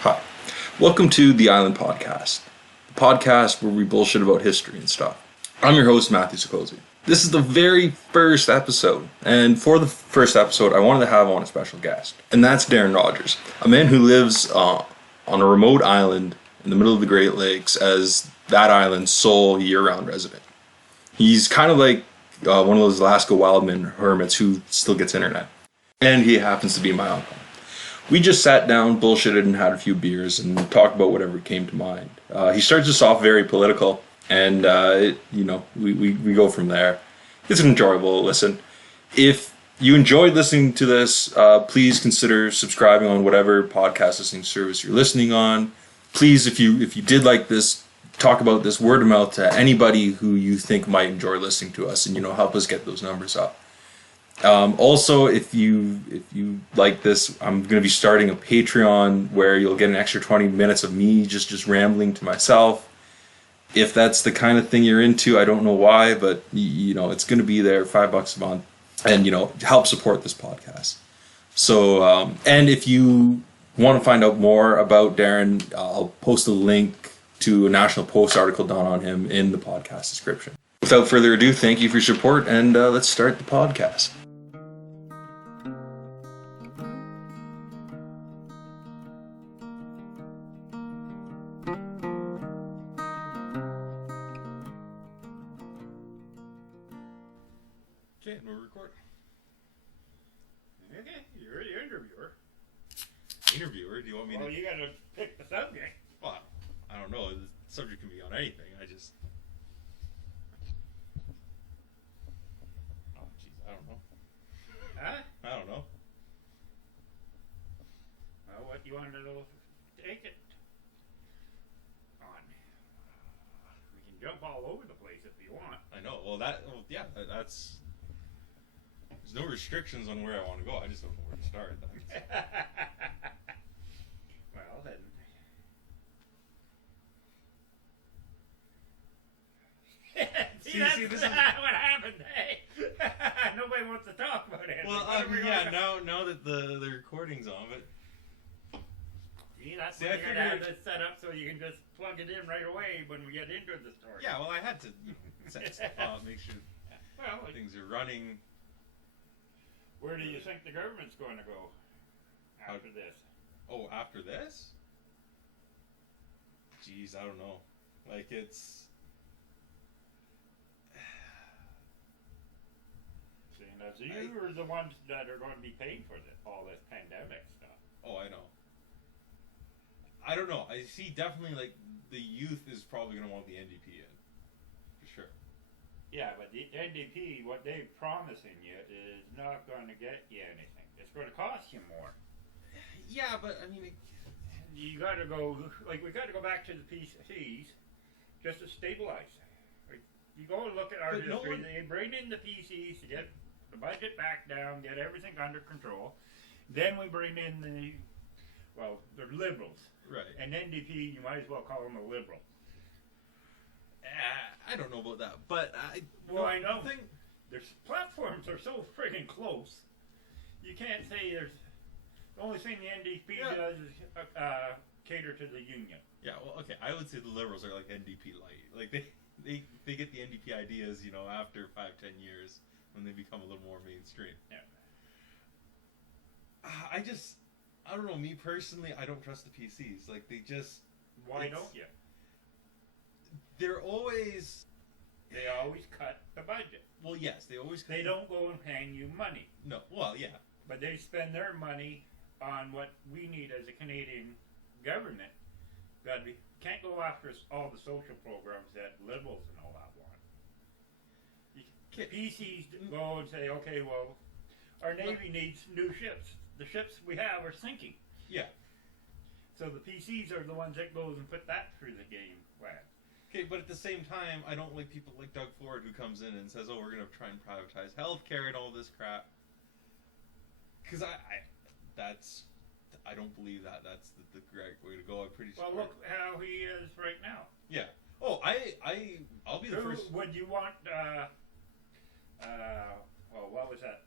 Hi, welcome to the Island Podcast, the podcast where we bullshit about history and stuff. I'm your host, Matthew Sikosi. This is the very first episode, and for the first episode, I wanted to have on a special guest, and that's Darren Rogers, a man who lives on a remote island in the middle of the Great Lakes as that island's sole year-round resident. He's kind of like one of those Alaska wildman hermits who still gets internet, and he happens to be my uncle. We just sat down, bullshitted, and had a few beers and talked about whatever came to mind. He starts us off very political, and we go from there. It's an enjoyable listen. If you enjoyed listening to this, please consider subscribing on whatever podcast listening service you're listening on. Please, if you did like this, talk about this word of mouth to anybody who you think might enjoy listening to us, and help us get those numbers up. Also, if you like this, I'm going to be starting a Patreon where you'll get an extra 20 minutes of me just rambling to myself. If that's the kind of thing you're into, I don't know why, but it's going to be there, $5 a month, and help support this podcast. So, and if you want to find out more about Darren, I'll post a link to a National Post article done on him in the podcast description. Without further ado, thank you for your support, and let's start the podcast. Okay, we're recording. Okay, you're the interviewer. Interviewer? Do you want me to... Well, you gotta pick the subject. Well, I don't know. The subject can be on anything. Oh, jeez, I don't know. Huh? I don't know. Well, what you want to know? Take it on. We can jump all over the place if you want. I know. Well, that's... There's no restrictions on where I want to go. I just don't know where to start. Well, then. See, that's this is... what happened, hey? Nobody wants to talk about it. Well, now that the recording's on, but... See, that's why you gotta have this set up so you can just plug it in right away when we get into the story. Yeah, well, I had to set stuff up, make sure Well, things are running. where do you think the government's going to go after this? Oh, after this? Jeez, I don't know. Like, it's... Seeing as you are the ones that are going to be paying for all this pandemic stuff. Oh, I know. I don't know. I see definitely, like, the youth is probably going to want the NDP in. For sure. Yeah, but the NDP, what they're promising you is not going to get you anything. It's going to cost you more. Yeah, but, I mean... You got to go, like, we got to go back to the PCs just to stabilize. Like, you go and look at our history, they bring in the PCs to get the budget back down, get everything under control. Then we bring in they're liberals. Right. And NDP, you might as well call them a liberal. I don't know about that, but I know. Their platforms are so friggin' close. You can't say there's... The only thing the NDP does is cater to the union. Yeah, well, okay, I would say the Liberals are like NDP light. Like, they get the NDP ideas, after 5-10 years when they become a little more mainstream. Yeah. I don't know, me personally, I don't trust the PCs. Like, they just... Why don't you? They're always... They always cut the budget. Well, yes, they always cut... They don't go and hand you money. No, well, yeah. But they spend their money on what we need as a Canadian government. Can't go after all the social programs that liberals and all that want. PCs go and say, okay, well, our Navy needs new ships. The ships we have are sinking. Yeah. So the PCs are the ones that goes and put that through the game plan. Okay, but at the same time, I don't like people like Doug Ford who comes in and says, oh, we're going to try and privatize healthcare and all this crap. Because I don't believe that's the correct way to go. I'm pretty sure. Well, look how he is right now. Yeah. Oh, I'll be the first. Would you want? What was that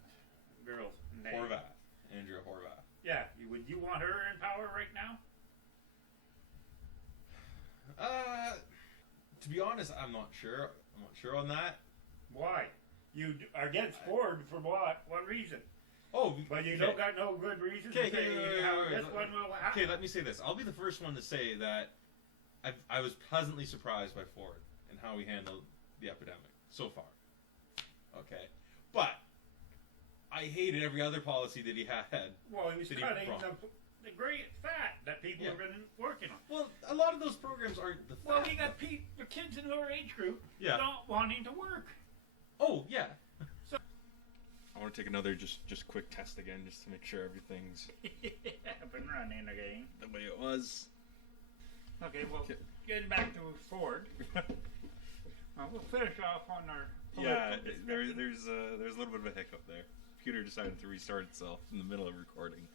girl's name? Horvath, Andrea Horvath. Yeah. Would you want her in power right now? To be honest, I'm not sure. I'm not sure on that. Why? You are against Ford for what? What reason? Oh, but you don't got no good reason to say how this one will happen. Okay, let me say this. I'll be the first one to say that I was pleasantly surprised by Ford and how he handled the epidemic so far. Okay, but I hated every other policy that he had. Well, he was cutting the great fat that people have been working on. Well, a lot of those programs aren't the fat. Well, we got the kids in our age group not wanting to work. Oh, yeah. So I want to take another just quick test again, just to make sure everything's up and running again. The way it was. Okay, well, getting back to Ford. We'll finish off on our... Yeah, there's a little bit of a hiccup there. Computer decided to restart itself in the middle of recording.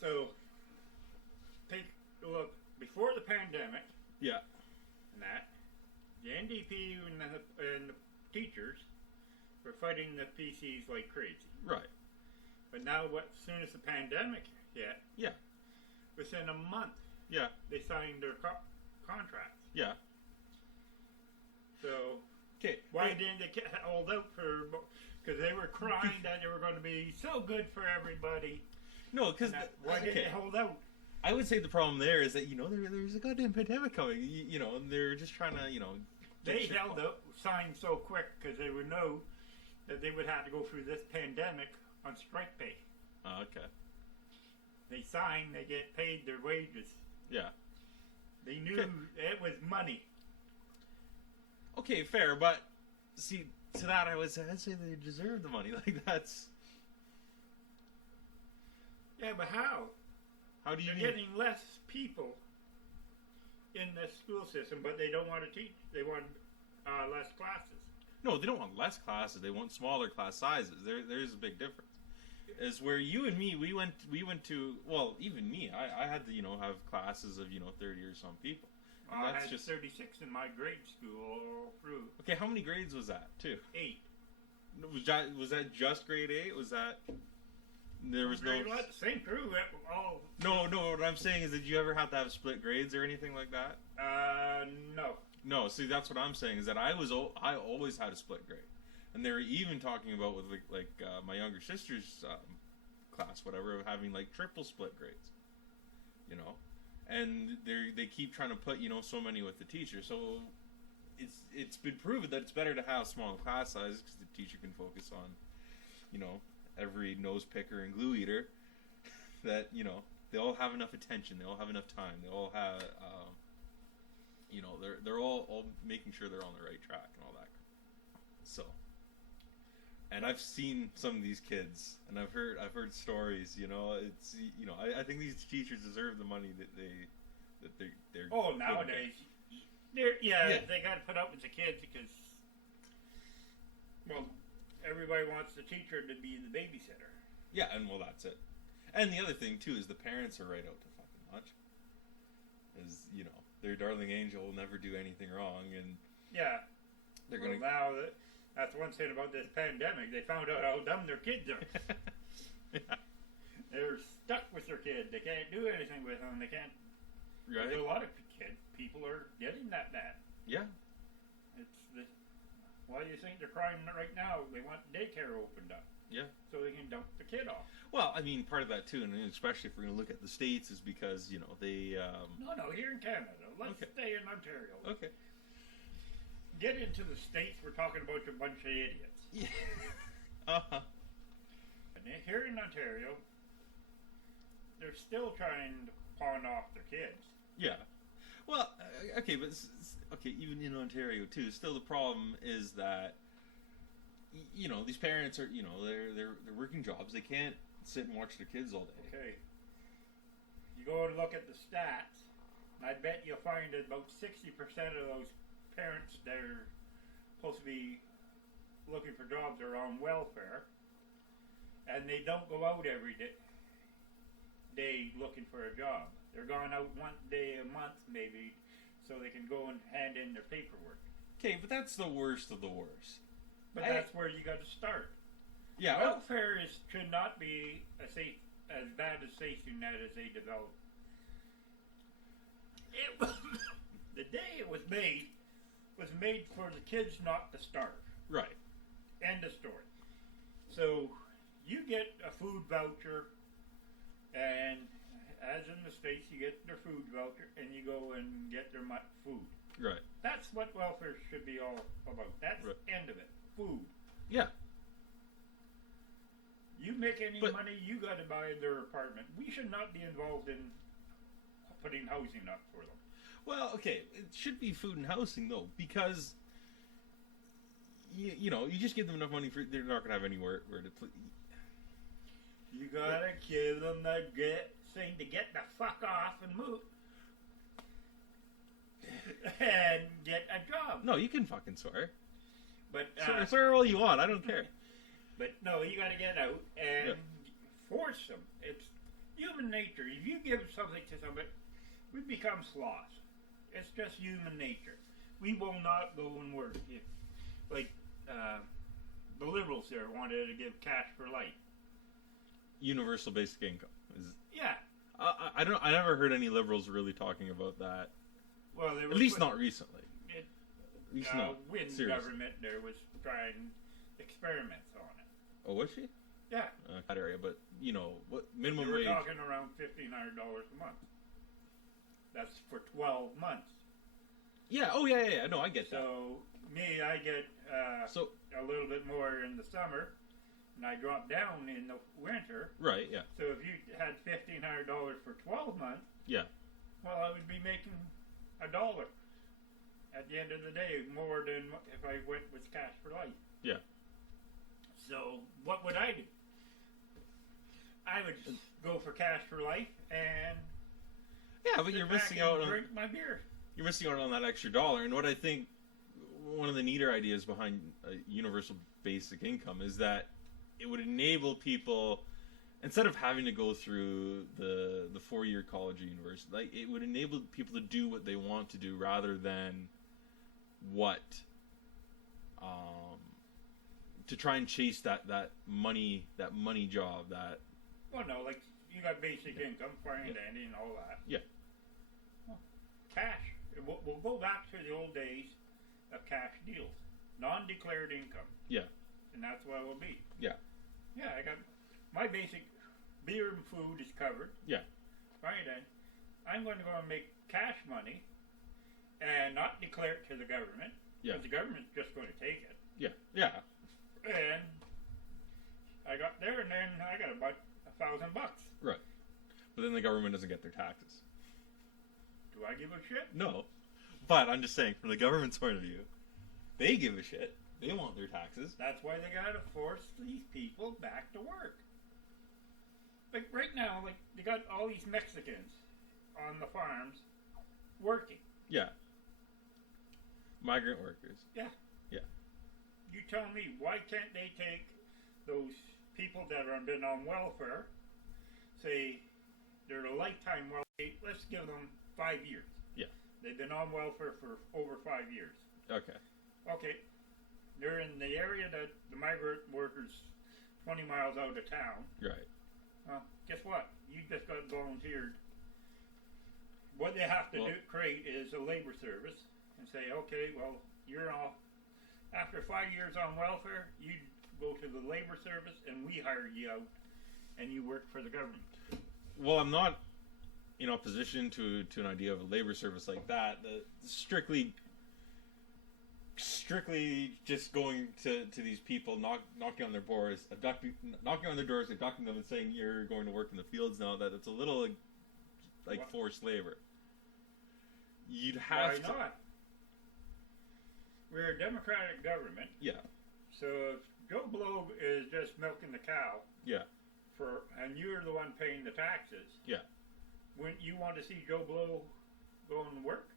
So, take a look. Before the pandemic... Yeah. And that, the NDP and the teachers were fighting the PCs like crazy. Right. But now, as soon as the pandemic hit... Yeah. Within a month... Yeah. They signed their contracts. Yeah. So... Okay. Why didn't they hold out for... Because they were crying that they were going to be so good for everybody. No, because... Why didn't they hold out? I would say the problem there is that, there's a goddamn pandemic coming. And they're just trying to, They held out, signed so quick because they would know that they would have to go through this pandemic on strike pay. Oh, okay. They sign, they get paid their wages. Yeah. They knew it was money. Okay, fair, but see, to that I'd say they deserve the money. Like, that's... Yeah, but how? How do you... They're getting less people in the school system, but they don't want to teach. They want less classes. No, they don't want less classes. They want smaller class sizes. There's a big difference. Is where you and me, we went to, well, even me, I had to, have classes of, 30 or some people. And I had 36 in my grade school all through. Okay, how many grades was that, too? 8. Was that just grade 8? Was that... There was grade no... Same crew, all... No, what I'm saying is, did you ever have to have split grades or anything like that? No. No, see, that's what I'm saying, is that I always had a split grade. And they were even talking about with, my younger sister's class, whatever, having, triple split grades. And they keep trying to put, so many with the teacher. So it's been proven that it's better to have small class sizes because the teacher can focus on, every nose picker and glue eater. That, they all have enough attention. They all have enough time. They all have, they're all making sure they're on the right track and all that. So... And I've seen some of these kids, and I've heard stories. It's I think these teachers deserve the money that they're. Oh, nowadays, they got to put up with the kids because, well, everybody wants the teacher to be the babysitter. Yeah, and well, that's it. And the other thing too is the parents are right out to fucking lunch. Is their darling angel will never do anything wrong, and they're gonna now. That's one thing about this pandemic. They found out how dumb their kids are. Yeah. They're stuck with their kid. They can't do anything with them. They can't. Right. There's a lot of people are getting that bad. Yeah. Why do you think they're crying right now? They want daycare opened up. Yeah. So they can dump the kid off. Well, I mean, part of that too, and especially if we're going to look at the States, is because they. No, here in Canada. Let's stay in Ontario. Okay. Get into the States, we're talking about a bunch of idiots. Yeah. Uh-huh. And here in Ontario, they're still trying to pawn off their kids. Yeah. Well, okay, but even in Ontario too, still the problem is that these parents are they're working jobs. They can't sit and watch their kids all day. Okay. You go and look at the stats, and I bet you'll find that about 60% of those parents that are supposed to be looking for jobs are on welfare, and they don't go out every day looking for a job. They're going out one day a month maybe so they can go and hand in their paperwork. Okay, but that's the worst of the worst. But that's where you got to start. Yeah, welfare should not be as bad a safety net as they develop. The day it was made was made for the kids not to starve. Right. End of story. So you get a food voucher, and as in the States, you get their food voucher, and you go and get their food. Right. That's what welfare should be all about. That's the end of it. Food. Yeah. You make any money, you got to buy their apartment. We should not be involved in putting housing up for them. Well, okay, it should be food and housing though, because you know, you just give them enough money for they're not gonna have anywhere where to. You gotta give them the thing to get the fuck off and move, and get a job. No, you can fucking swear. But swear all you want. I don't care. But no, you gotta get out and force them. It's human nature. If you give something to somebody, we become sloths. It's just human nature. We will not go and work. Like the liberals there wanted to give cash for life. Universal basic income is. Yeah. I never heard any liberals really talking about that. Well, at least not recently. Wind government there was trying experiments on it. Oh, was she? Yeah. That area, but you know what minimum wage? We're talking around $1,500 a month. That's for 12 months. Yeah. Oh, yeah. No, I get that. So me, I get a little bit more in the summer, and I drop down in the winter. Right. Yeah. So if you had $1,500 for 12 months, yeah. Well, I would be making $1 at the end of the day, more than if I went with cash for life. Yeah. So what would I do? I would go for cash for life and. Yeah, but you're missing out on drink my beer. You're missing out on that extra dollar. And what I think one of the neater ideas behind a universal basic income is that it would enable people, instead of having to go through the 4-year college or university, like it would enable people to do what they want to do rather than what to try and chase that money job that. Well, no, like you got basic income, fine dandy, and all that. Yeah. Well, cash. We'll go back to the old days of cash deals, non-declared income. Yeah. And that's what it will be. Yeah. Yeah, I got my basic beer and food is covered. Yeah. Fine then. I'm going to go and make cash money and not declare it to the government. Yeah. Because the government's just going to take it. Yeah. Yeah. And I got there, and then I got about $1,000. Right. But then the government doesn't get their taxes. Do I give a shit? No. But I'm just saying, from the government's point of view, they give a shit. They want their taxes. That's why they got to force these people back to work. Like right now, like they got all these Mexicans on the farms working. Yeah. Migrant workers. Yeah. Yeah. You tell me, why can't they take those people that have been on welfare, say they're a lifetime welfare, let's give them 5 years. Yeah. They've been on welfare for over 5 years. Okay. Okay. They're in the area that the migrant workers 20 miles out of town. Right. Well, guess what? You just got volunteered. What they have to create is a labor service and say, okay, well, you're off. After 5 years on welfare, you go to the labor service and we hire you out and you work for the government. Well, I'm not in opposition to an idea of a labor service like that. Strictly just going to these people, knocking on their doors, abducting them, and saying you're going to work in the fields now. That it's a little like forced labor. You'd have Why not? We're a democratic government. Yeah. So if Joe Blow is just milking the cow. Yeah. And you're the one paying the taxes. Yeah. Wouldn't you want to see Joe Blow go and work?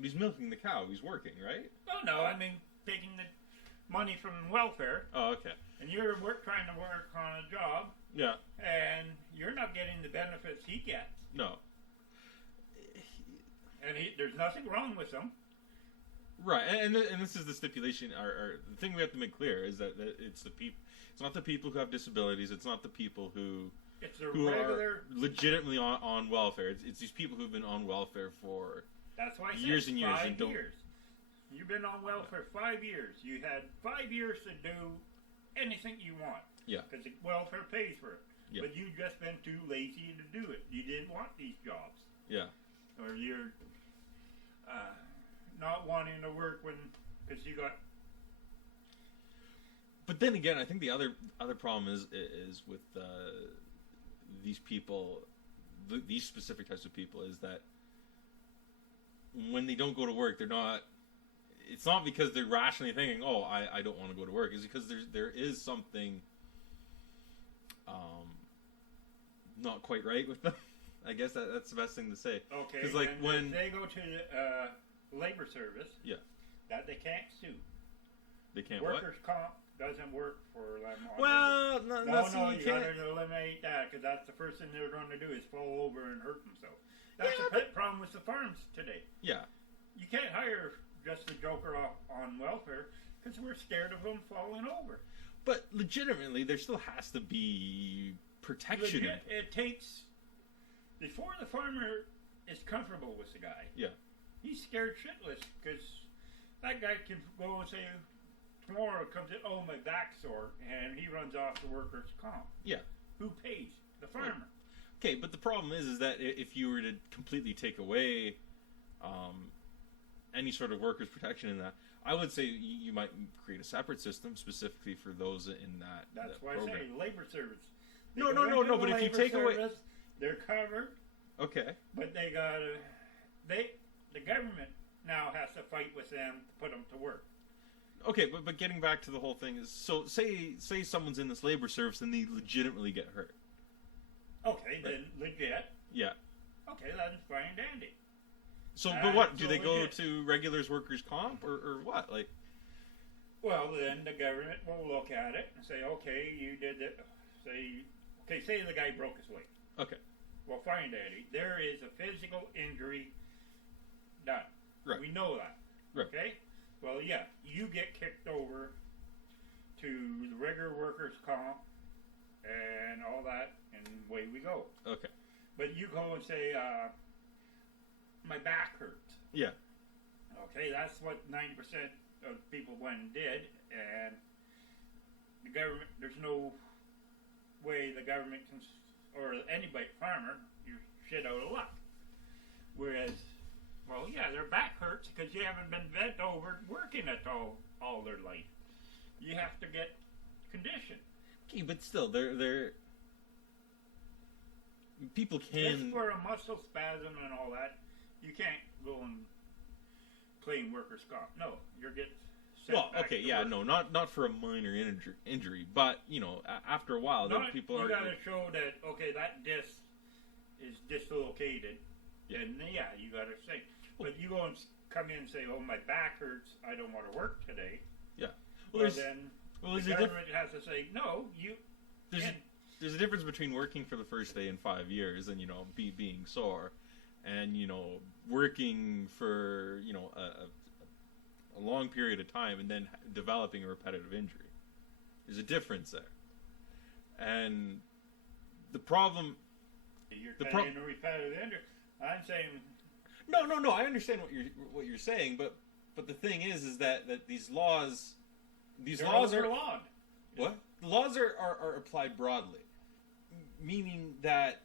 He's milking the cow. He's working, right? Oh no, I mean taking the money from welfare. Oh, okay. And you're trying to work on a job. Yeah. And you're not getting the benefits he gets. No. And there's nothing wrong with him. Right, and this is the stipulation, or the thing we have to make clear is that it's the people. It's not the people who have disabilities. It's not the people who are legitimately on welfare. It's these people who've been on welfare for That's why I said years and years 5 and don't. years. You've been on welfare 5 years. You had 5 years to do anything you want. Yeah. Because welfare pays for it. Yeah. But you've just been too lazy to do it. You didn't want these jobs. Yeah. Or you're not wanting to work because you got. But then again, I think the other problem is with these people, these specific types of people, is that when they don't go to work, they're not. It's not because they're rationally thinking, "Oh, I don't want to go to work." It's because there is something not quite right with them. I guess that's the best thing to say. Okay. Because like when they go to labor service, yeah, that they can't sue. they can't Workers' comp doesn't work for them. Well, no, you can't. gotta eliminate that because that's the first thing they're going to do is fall over and hurt themselves. That's the problem with the farms today. Yeah. You can't hire just a joker on welfare because we're scared of them falling over. But legitimately, there still has to be protection. It takes before the farmer is comfortable with the guy. Yeah. He's scared shitless because that guy can go and say tomorrow comes in, oh my back's sore, and he runs off the workers' comp. Yeah. Who pays? The farmer. Okay, but the problem is that if you were to completely take away any sort of workers' protection in that, I would say you might create a separate system specifically for those in that. That's that why program. I say labor service. No. But if you take away, they're covered. Okay. But the government now has to fight with them to put them to work. Okay, but getting back to the whole thing is, so say someone's in this labor service and they legitimately get hurt. Okay, then legit. Yeah. Okay, that's fine and dandy. So, but what? Do they go legit. to regulars workers' comp or what? Like, well, then the government will look at it and say, okay, you did it. Say the guy broke his leg. okay. Well, fine, Daddy. There is a physical injury done. Right. We know that. Right. Okay? Well, yeah, you get kicked over to the regular workers' comp and all that, and away we go. Okay. But you go and say, my back hurts. Yeah. Okay, that's what 90% of people went and did, and the government, there's no way the government can, or anybody, farmer, you're shit out of luck. Whereas, well, yeah, their back hurts because you haven't been bent over working it all their life. You have to get conditioned. Okay, but still, they're people can. Just for a muscle spasm and all that, you can't go and claim workers' comp. No, you're getting sent Well, back okay, to yeah, work. no, not for a minor injury, but you know, after a while, then people you are. You got to show that that disc is dislocated, and then, yeah, you got to say. But you go and come in and say, "Oh, my back hurts. I don't want to work today." Yeah. Well, then the government has to say, "No, you." There's a difference between working for the first day in 5 years and being sore, and working for a long period of time and then developing a repetitive injury. There's a difference there, and the problem. You're saying a repetitive injury. I'm saying. No. I understand what you're saying, but the thing is that these laws are outlawed. What? The laws are applied broadly, meaning that.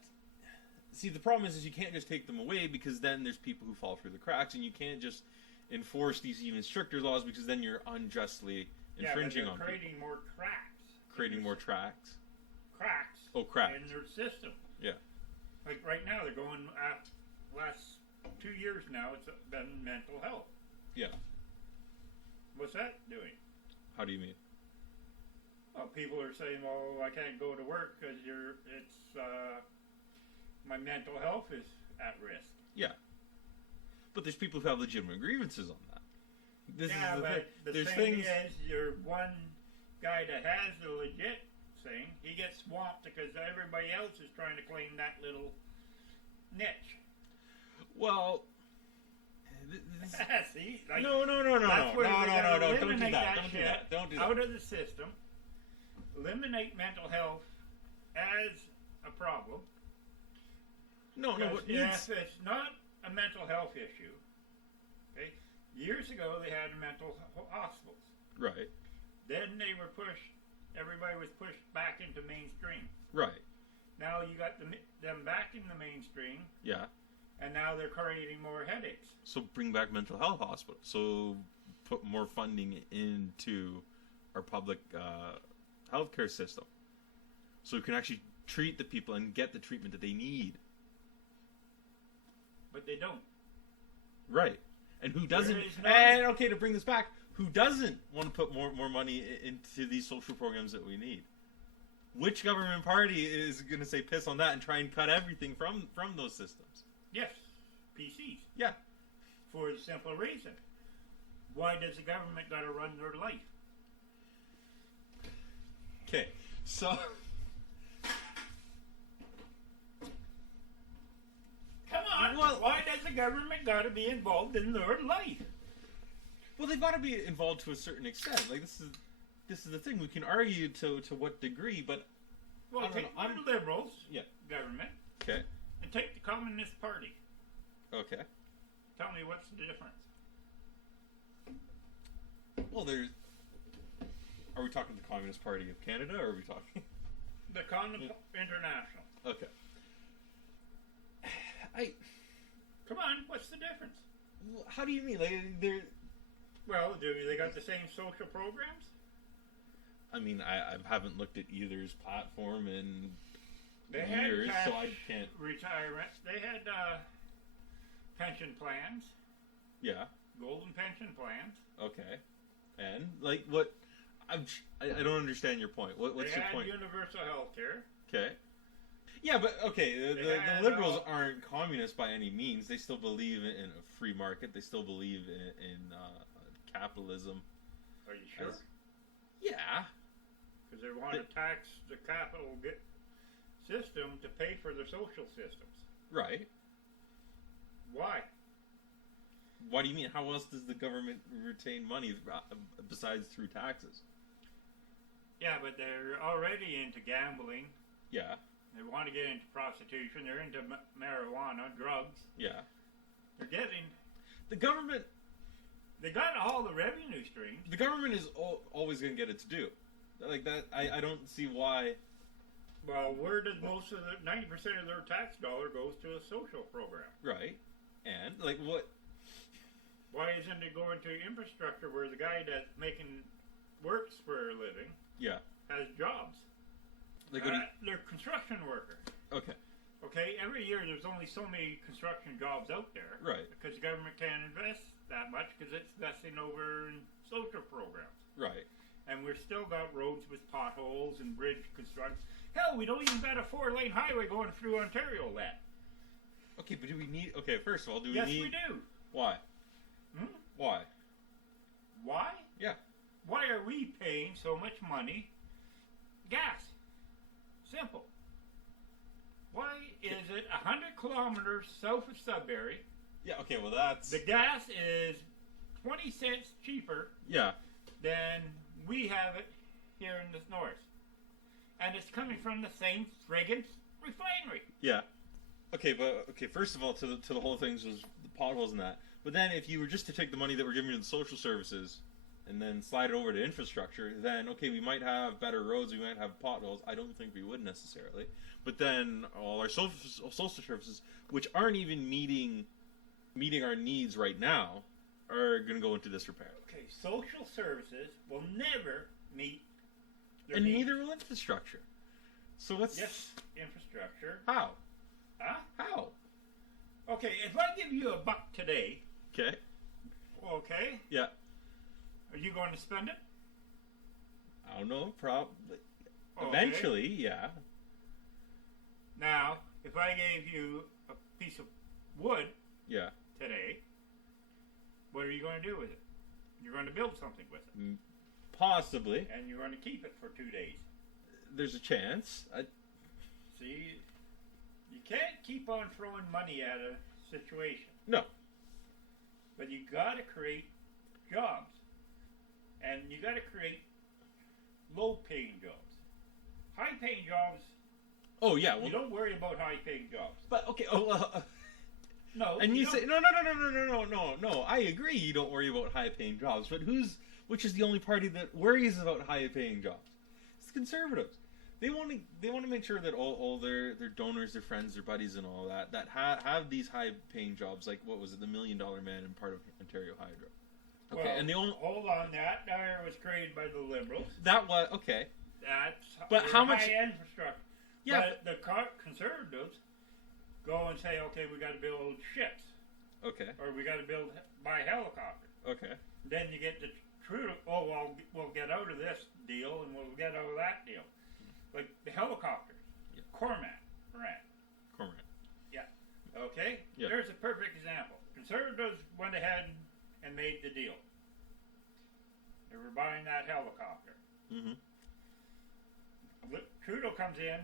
See, the problem is you can't just take them away because then there's people who fall through the cracks, and you can't just enforce these even stricter laws because then you're unjustly infringing on people. Creating more cracks. Creating more tracks. Cracks. Oh, cracks. In their system. Yeah. Like right now, they're going last 2 years now. It's been mental health. Yeah. What's that doing? How do you mean? Well, people are saying, "Well, I can't go to work because my mental health is at risk." Yeah. But there's people who have legitimate grievances on that. The thing is, you're one guy that has the legit thing. He gets swamped because everybody else is trying to claim that little niche. Well. See? No. Don't do that. Don't do that. Out of the system. Eliminate mental health as a problem. No. If it's not a mental health issue, Okay? Years ago, they had mental hospitals. Right. Then they were pushed, everybody was pushed back into mainstream. Right. Now you got them back in the mainstream, Yeah. and now they're creating more headaches. So bring back mental health hospitals. So put more funding into our public healthcare system, so we can actually treat the people and get the treatment that they need. But they don't. Right. And who doesn't? No, and okay, to bring this back, who doesn't want to put more money into these social programs that we need? Which government party is going to say piss on that and try and cut everything from those systems? Yes, PCs. Yeah. For the simple reason, why does the government got to run their life? Okay, so Come on, Well- why does the government got to be involved in their life? well, they've got to be involved to a certain extent. Like this is the thing. We can argue to what degree, but Well, I don't take know, the Liberals yeah. government Okay. and take the Communist Party. Okay. Tell me what's the difference? Well, are we talking the Communist Party of Canada, or are we talking? The International. Okay. Come on, what's the difference? How do you mean? Like they're. Well, do they got the same social programs? I mean, I haven't looked at either's platform in They years, had so I can't. retirement. They had pension plans, Yeah. golden pension plans. Okay. And like what? I don't understand your point. What's They your had point? universal health care. Okay. Yeah, but okay, They the had liberals all- aren't communists by any means. They still believe in a free market. They still believe in capitalism. Are you sure? Yeah. Because they want to tax the capital system to pay for their social systems. Right. Why? What do you mean? How else does the government retain money besides through taxes? Yeah, but they're already into gambling. Yeah. They want to get into prostitution. They're into marijuana, drugs. Yeah. They're getting. The government. They got all the revenue streams. The government is always going to get its due. Like that, I don't see why. Well, where does most of the 90% of their tax dollar goes to a social program? Right. And like what? Why isn't it going to infrastructure where the guy that's works for a living Yeah. has jobs? Like They're construction workers. Okay. Okay, every year there's only so many construction jobs out there. Right. Because the government can't invest that much because it's investing over in social programs. Right. And we've still got roads with potholes and bridge construction. Hell, we don't even got a 4-lane highway going through Ontario yet. Okay, but do we need? Okay, first of all, do we Yes, need? we do. Why? Hmm? Why? Why? Yeah. Why are we paying so much money? Gas. Simple. Why is it 100 kilometers south of Sudbury? Yeah. Okay. Well, that's. The gas is 20 cents cheaper Yeah. than we have it here in the north. And it's coming from the same friggin' refinery. Yeah. Okay, but okay. First of all, to the whole thing was the potholes and that. But then, if you were just to take the money that we're giving you to the social services and then slide it over to infrastructure, then okay, we might have better roads, we might have potholes. I don't think we would necessarily. But then all our social services, which aren't even meeting our needs right now, are going to go into disrepair. Okay, social services will never meet their And needs. neither will infrastructure. So what's Yes, infrastructure. how? Huh? How? Okay, if I give you $1 today, Okay. okay, Yeah. are you going to spend it? I don't know. Probably. Okay. Eventually, yeah. Now, if I gave you a piece of wood Yeah. today, what are you going to do with it? You're going to build something with it. Possibly. And you're going to keep it for 2 days. There's a chance. See, you can't keep on throwing money at a situation. No. But you got to create jobs. And you got to create low-paying jobs. High-paying jobs, Oh yeah. Well, you don't worry about high-paying jobs. but okay. Oh well. No. And you say, no. I agree you don't worry about high-paying jobs, but which is the only party that worries about high-paying jobs? It's the Conservatives. They want to make sure that all their donors, their friends, their buddies, and all that have these high-paying jobs. Like, what was it, the $1 Million Man in part of Ontario Hydro? Okay, well, and the only hold on, that was created by the Liberals. That was okay. That's how much high infrastructure? Yeah, but the Conservatives go and say, okay, we got to build ships. Okay. Or we got to buy helicopters. Okay. Then you get the Trudeau. Oh, well, we'll get out of this deal and we'll get out of that deal. Like the helicopters. Yeah. Cormac. Yeah. Okay. Yeah. There's a perfect example. Conservatives went ahead and made the deal. They were buying that helicopter. Mm-hmm. Trudeau comes in.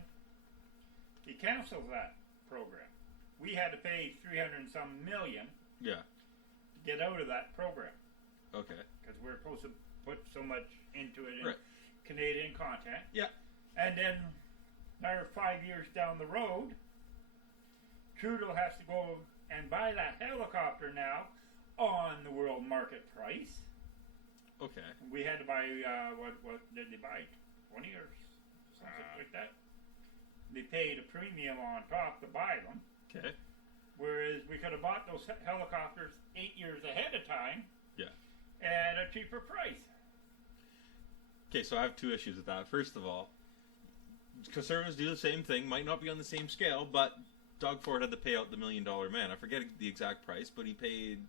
He cancels that program. We had to pay 300 and some million. Yeah. To get out of that program. Okay. Because we're supposed to put so much into it in Right. Canadian content. Yeah. And then, another 5 years down the road, Trudeau has to go and buy that helicopter now on the world market price. Okay. We had to buy, what did they buy? 20 or something like that? They paid a premium on top to buy them. Okay. Whereas we could have bought those helicopters 8 years ahead of time. Yeah. At a cheaper price. Okay, so I have two issues with that. First of all, Conservatives do the same thing, might not be on the same scale, but Doug Ford had to pay out the $1 Million Man. I forget the exact price, but he paid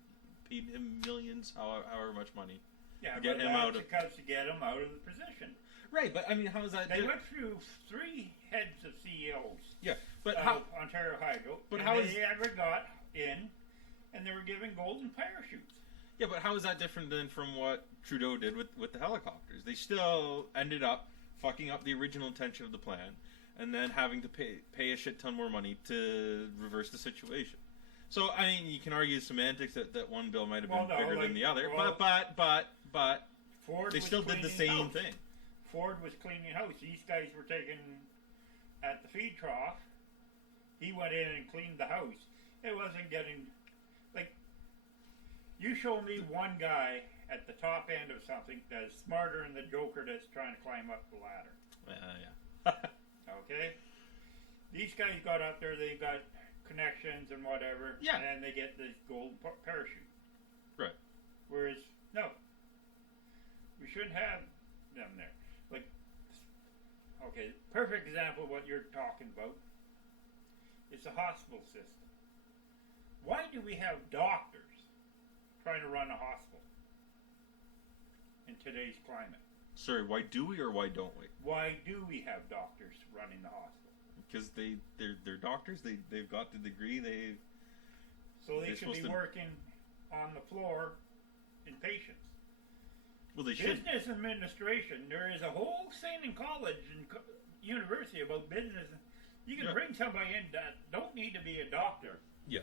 him millions, however much money. Yeah, to get him out of to get him out of the position. Right, but I mean, how is that? They went through 3 heads of CEOs. Yeah, but of how Ontario Hydro? But and how they is ever got in, and they were given golden parachutes. Yeah, but how is that different than from what Trudeau did with the helicopters? They still ended up fucking up the original intention of the plan, and then having to pay a shit ton more money to reverse the situation. So I mean, you can argue semantics that one bill might have been bigger than the other, but Ford they still did the same thing. Ford was cleaning house. These guys were taken at the feed trough. He went in and cleaned the house. It wasn't getting like. You show me one guy at the top end of something that's smarter than the joker that's trying to climb up the ladder. Yeah. Okay? These guys got up there, they got connections and whatever, Yeah. and they get this golden parachute. Right. Whereas, no. We shouldn't have them there. Like, okay, perfect example of what you're talking about is the hospital system. Why do we have doctors trying to run a hospital in today's climate? Sorry, why do we or why don't we? Why do we have doctors running the hospital? Because they're doctors. They've got the degree. So they should be working on the floor in patients. Well, they should. Business administration. There is a whole thing in college and university about business. You can bring somebody in that don't need to be a doctor. Yeah.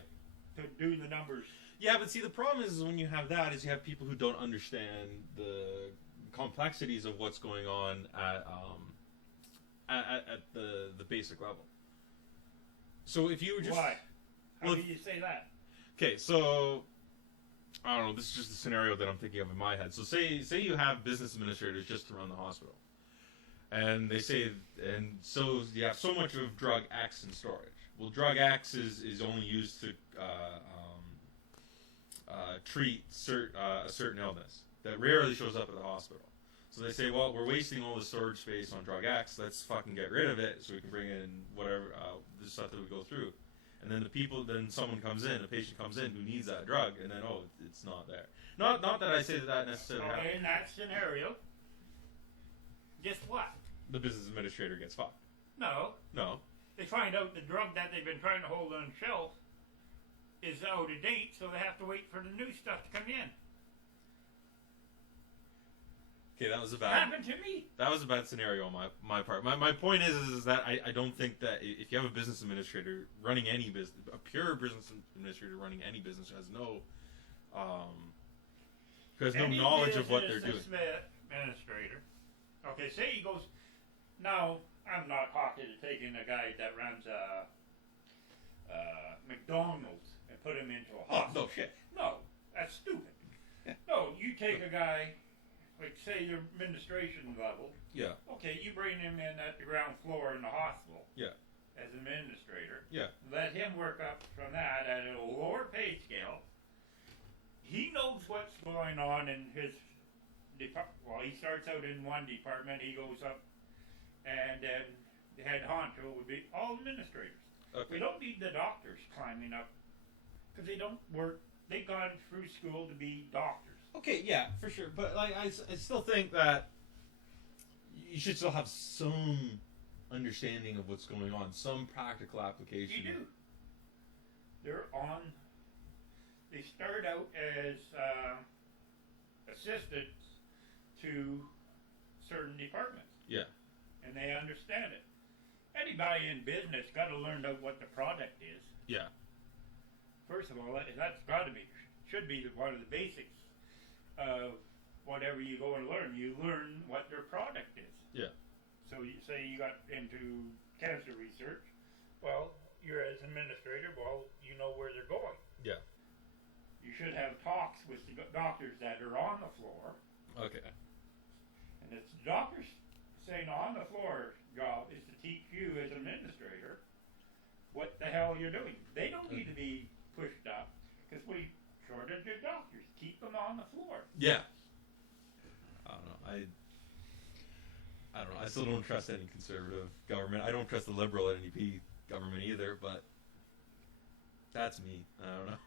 To do the numbers. Yeah, but see, the problem is when you have that is you have people who don't understand the complexities of what's going on at the basic level. So if you were just Why? How do you say that? Okay, so I don't know. This is just a scenario that I'm thinking of in my head. So say you have business administrators just to run the hospital, and they say, and so you have so much of drug X in storage. Well, drug X is only used to treat a certain illness that rarely shows up at the hospital. So they say, well, we're wasting all the storage space on drug X. Let's fucking get rid of it so we can bring in whatever the stuff that we go through. And then someone comes in, a patient comes in who needs that drug, and then it's not there. Not that I say that necessarily happens. In that scenario, guess what? The business administrator gets fucked. No. They find out the drug that they've been trying to hold on shelf is out of date, so they have to wait for the new stuff to come in. Okay, that was happened to me. That was a bad scenario on my part. My point is that I don't think that if you have a business administrator running any business, a pure business administrator running any business has no knowledge of what they're doing. Administrator. Okay, say he goes. Now I'm not hostile to taking a guy that runs a McDonald's and put him into a Oh, hospital. no shit. No, that's stupid. Yeah. No, you take a guy, like say your administration level. Yeah. Okay, you bring him in at the ground floor in the hospital. Yeah. As administrator. Yeah. Let him work up from that at a lower pay scale. He knows what's going on in his department. Well, he starts out in one department, he goes up, and then the head honcho would be all administrators. Okay. We don't need the doctors climbing up because they don't work. They've gone through school to be doctors. Okay, yeah, for sure. But like, I still think that you should still have some understanding of what's going on, some practical application. You do. They're on. They start out as assistants to certain departments. Yeah. And they understand it. Anybody in business got to learn out what the product is. Yeah. First of all, that's got to be, should be one of the basics of whatever you go and learn. You learn what their product is. Yeah. So you say you got into cancer research. Well, you're as administrator. Well, you know where they're going. Yeah. You should have talks with the doctors that are on the floor. Okay. And it's the doctors saying on the floor job is to teach you as administrator what the hell you're doing. They don't need to be pushed up because we shortage of doctors. Keep them on the floor. Yeah. I don't know. I don't know. I still don't trust any conservative government. I don't trust the liberal NDP government either, but that's me. I don't know.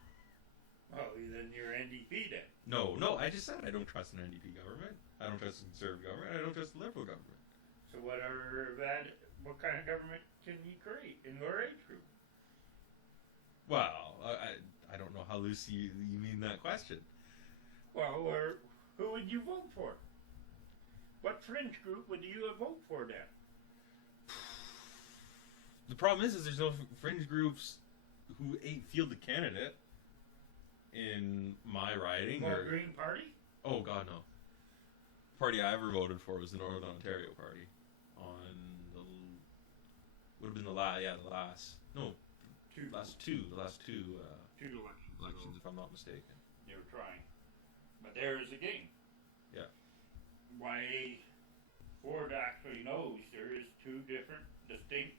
Well, then you're NDP then. No, I just said I don't trust an NDP government. I don't trust the conservative government. I don't trust the liberal government. So what kind of government can you create in your age group? Well, I don't know how loose you mean that question. Well, who would you vote for? What fringe group would you vote for then? The problem is there's no fringe groups who ain't field the candidate in my riding. More Green Party? Oh God, no. Party I ever voted for was the Northern Ontario Party. Would have been the last two elections, if I'm not mistaken. They were trying, but there's a game. Yeah. Why Ford actually knows there is two different distinct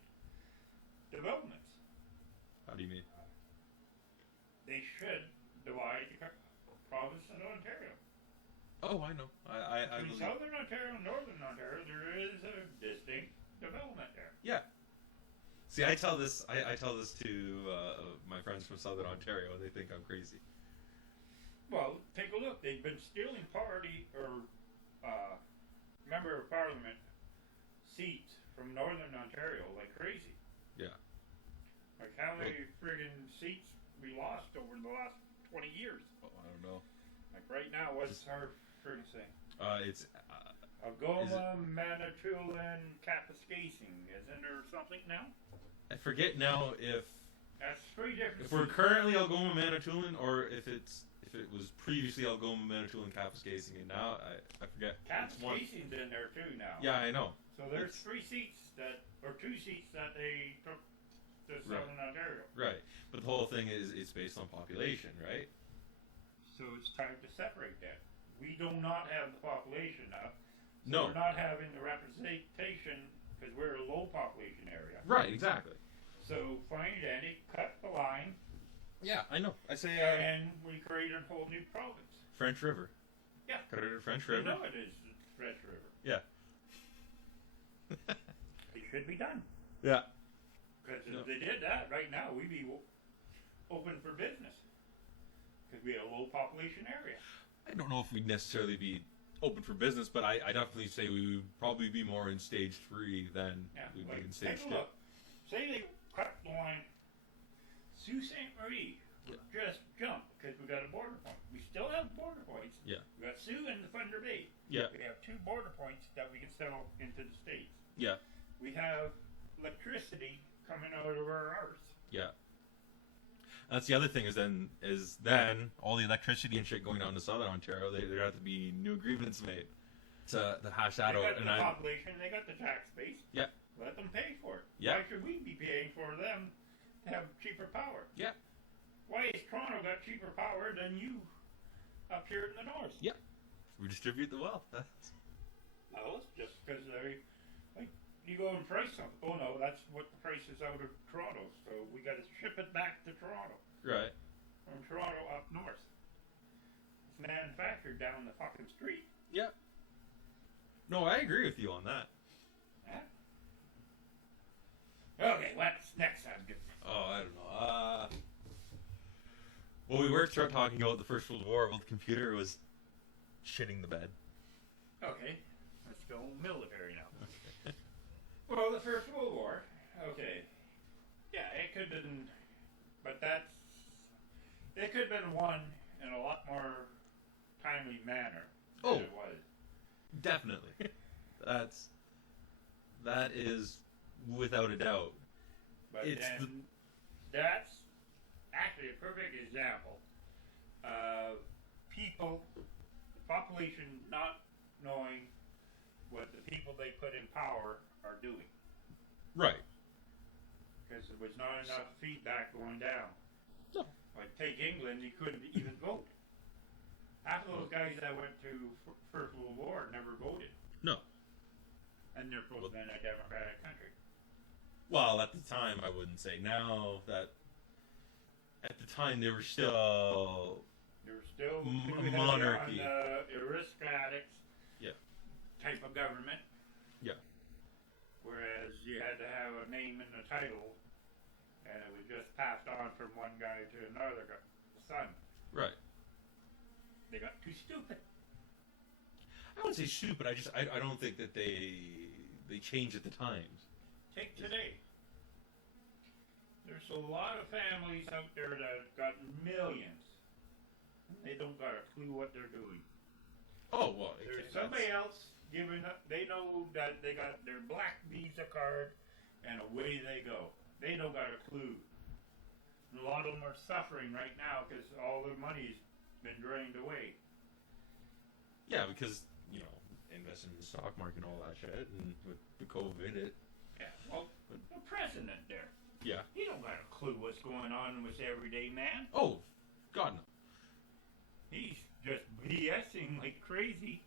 developments. How do you mean? They should divide the province of Ontario. Oh, I know. I Between believe. Southern Ontario and Northern Ontario, there is a distinct development there. Yeah. See, I tell this to my friends from Southern Ontario, and they think I'm crazy. Well, take a look. They've been stealing member of parliament seats from Northern Ontario like crazy. Yeah. Like how many friggin' seats we lost over the last 20 years? Oh, I don't know. Like right now, what's our friggin' thing? It's. Algoma, Manitoulin, Kapuskasing. Isn't there something now? I forget now if That's three different. we're currently Algoma, Manitoulin, or if it was previously Algoma, Manitoulin, Kapuskasing, and now I forget. It's one. Kapuskasing's in there too now. Yeah, I know. So there's two seats that they took to Southern Ontario. Right, but the whole thing is it's based on population, right? So it's time to separate that. We do not have the population now. So No. we're not having the representation because we're a low population area. Right, exactly. So find Andy, cut the line, Yeah, I know. I say and we create a whole new province. French River. Yeah. Cut it at French You River. know it is the French River. Yeah. It should be done. Yeah. Because No. if they did that right now, we'd be open for business. Because we have a low population area. I don't know if we'd necessarily be open for business, but I definitely say we would probably be more in stage 3 than Yeah, we'd like, be in stage take a 2. look. Say they cut the line. Sault Ste. Marie would just jump because we got a border point. We still have border points. Yeah. We got Sioux and the Thunder Bay. Yeah. We have 2 border points that we can sell into the States. Yeah. We have electricity coming out of our earth. Yeah. That's the other thing is then all the electricity and shit going down to Southern Ontario, there have to be new agreements made to hash that They out. got the population, they got the tax base. Yeah. Let them pay for it. Yeah. Why should we be paying for them to have cheaper power? Yeah. why has Toronto got cheaper power than you up here in the north? Yeah. Redistribute the wealth. No, it's just because they, like, you go and price something. Oh no, that's what the price is out of Toronto, so we got to ship it back to Toronto. Right. From Toronto up north. It's manufactured down the fucking street. Yep. No, I agree with you on that. Yeah. Okay, what's next subject? Oh, I don't know. Well, we were talking about the First World War. Well, the computer was shitting the bed. Okay, let's go military now. Well, the First World War. Okay. Yeah, it could have been, but it could have been won in a lot more timely manner than it was. Definitely. That is without a doubt. But that's actually a perfect example of people, the population not knowing what the people they put in power are doing. Right. Because there was not enough feedback going down. No. Like, take England, you couldn't even vote. Half of those guys that went to First World War never voted. No. And they're supposed to be in a democratic country. Well, at the time, I wouldn't say. Now that at the time they were still monarchy, on the aristocratic type of government. Yeah. Whereas you had to have a name and a title, and it was just passed on from one guy to another son. Right. They got too stupid. I wouldn't say stupid. I don't think that they change at the times. Take today. There's a lot of families out there that have got millions. They don't got a clue what they're doing. Oh, well. There's somebody else giving up. They know that they got their black Visa card, and away they go. They don't got a clue. And a lot of them are suffering right now because all their money's been drained away. Yeah, because, investing in the stock market and all that shit, and with the COVID, Yeah, well, the president there. Yeah. He don't got a clue what's going on with the everyday man. Oh, God, no. He's just BSing like crazy.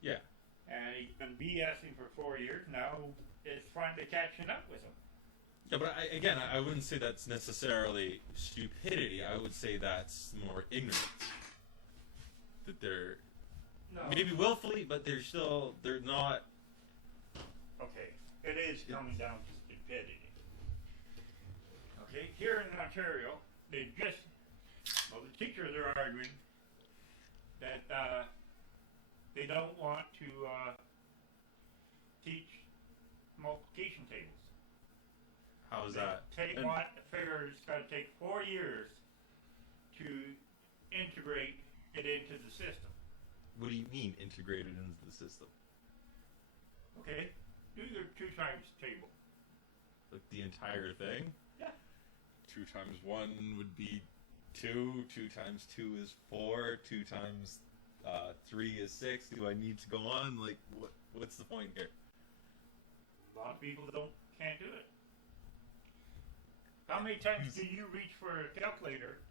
Yeah. And he's been BSing for 4 years now. It's finally catching up with him. Yeah, but I wouldn't say that's necessarily stupidity. I would say that's more ignorance. That they're maybe willfully, but they're not. Okay, it is coming down to stupidity. Okay, here in Ontario, the teachers are arguing that they don't want to teach multiplication tables. How is that? Figure it's going to take 4 years to integrate it into the system. What do you mean integrated into the system? Okay, do your 2 times table. Like the entire thing? Yeah. 2 times 1 would be 2. 2 times 2 is 4. 2 times 3 is 6. Do I need to go on? Like, what's the point here? A lot of people can't do it. How many times do you reach for a calculator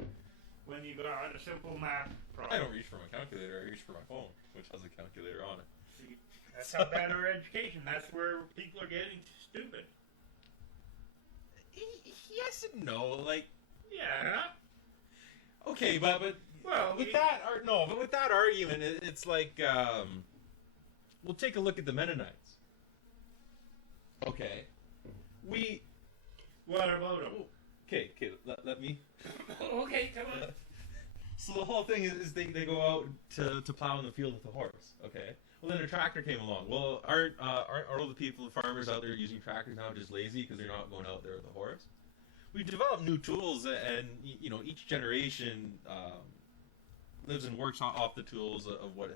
when you got a simple math problem? I don't reach for my calculator. I reach for my phone, which has a calculator on it. See, that's how bad our education. That's where people are getting stupid. Yes and no. Like, yeah. Okay, but well, with that argument, it's like we'll take a look at the Mennonites. Okay, What about them? Okay, let me. Okay, come on. So the whole thing is they go out to plow in the field with a horse. Okay. Well, then a tractor came along. Well, aren't all the people, the farmers out there using tractors now just lazy because they're not going out there with a horse? We've developed new tools, and each generation lives and works off the tools of what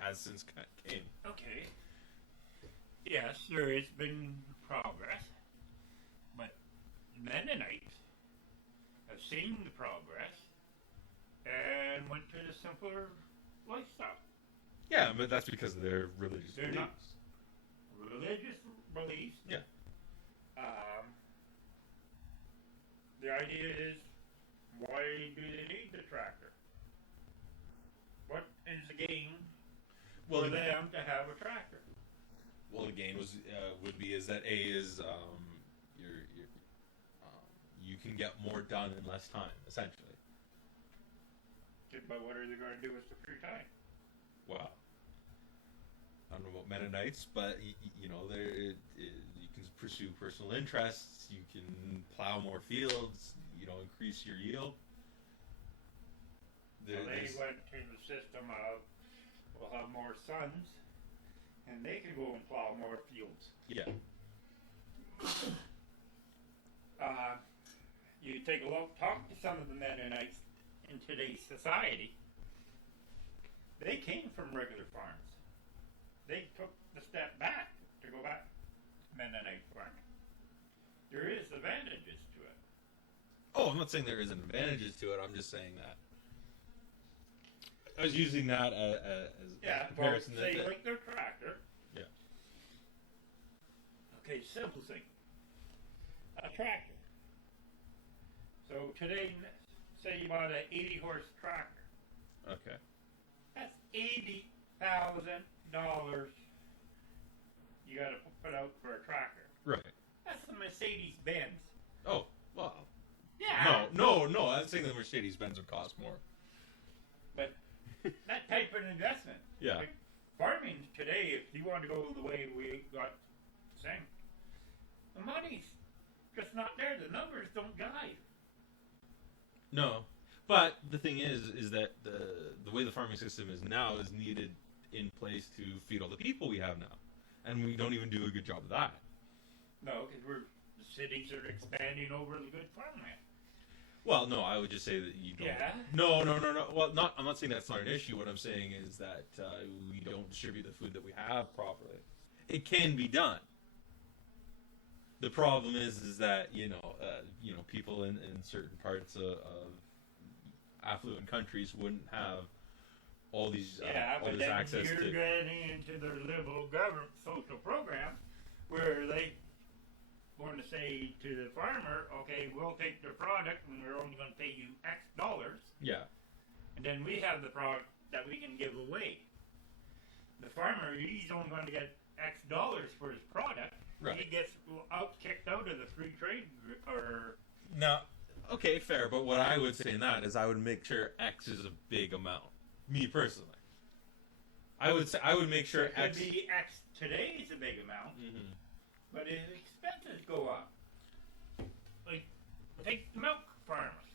has since came. Okay. Yes, there has been progress, but Mennonites have seen the progress and went to the simpler lifestyle. Yeah, but that's because of their religious They're beliefs. not religious beliefs. Yeah. The idea is, why do they need the tractor? What is the gain for them to have a tractor? Well, the gain would be is that you can get more done in less time, essentially. But what are they going to do with the free time? Well, I don't know about Mennonites, but you can pursue personal interests. You can plow more fields. Increase your yield. So they went to the system of, we'll have more sons, and they can go and plow more fields. Yeah. You take a look, talk to some of the Mennonites in today's society. They came from regular farms. They took the step back to go back to Mennonite farming. There is advantages to it. Oh, I'm not saying there isn't advantages to it. I'm just saying that. I was using that as a comparison. Well, say like their tractor. Yeah. Okay, simple thing. A tractor. So today, say you bought an 80-horse tractor. Okay. That's $80,000 you got to put out for a tractor. Right. That's the Mercedes-Benz. Oh, well. Yeah. No. I'm saying the Mercedes-Benz would cost more. But that type of investment. Yeah. Like farming today, if you want to go the way we got saying, the money's just not there. The numbers don't jive. No. But the thing is that the way the farming system is now is needed in place to feed all the people we have now. And we don't even do a good job of that. No, because the cities are expanding over the good farmland. Well, no, I would just say that you don't. Yeah. No. Well, I'm not saying that's not an issue. What I'm saying is that we don't distribute the food that we have properly. It can be done. The problem is that people in certain parts of affluent countries wouldn't have all these all but this then access you're to. getting into their liberal government social program where they want to say to the farmer, okay, we'll take their product and we're only going to pay you X dollars. Yeah. And then we have the product that we can give away. The farmer, he's only going to get X dollars for his product. Right. He gets kicked out of the free trade or. No. Okay, fair. But what I would say in that is I would make sure X is a big amount. Me personally. I would make sure X. Could be X today is a big amount. Mm-hmm. But if expenses go up, like take the milk farmers.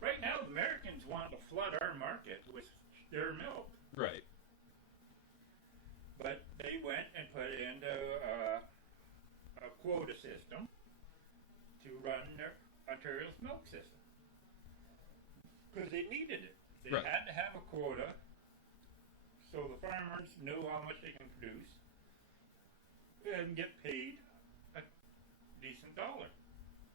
Right now, Americans want to flood our market with their milk. Right. But they went and put in a quota system to run their Ontario's milk system. Because they needed it. They had to have a quota so the farmers knew how much they can produce and get paid a decent dollar.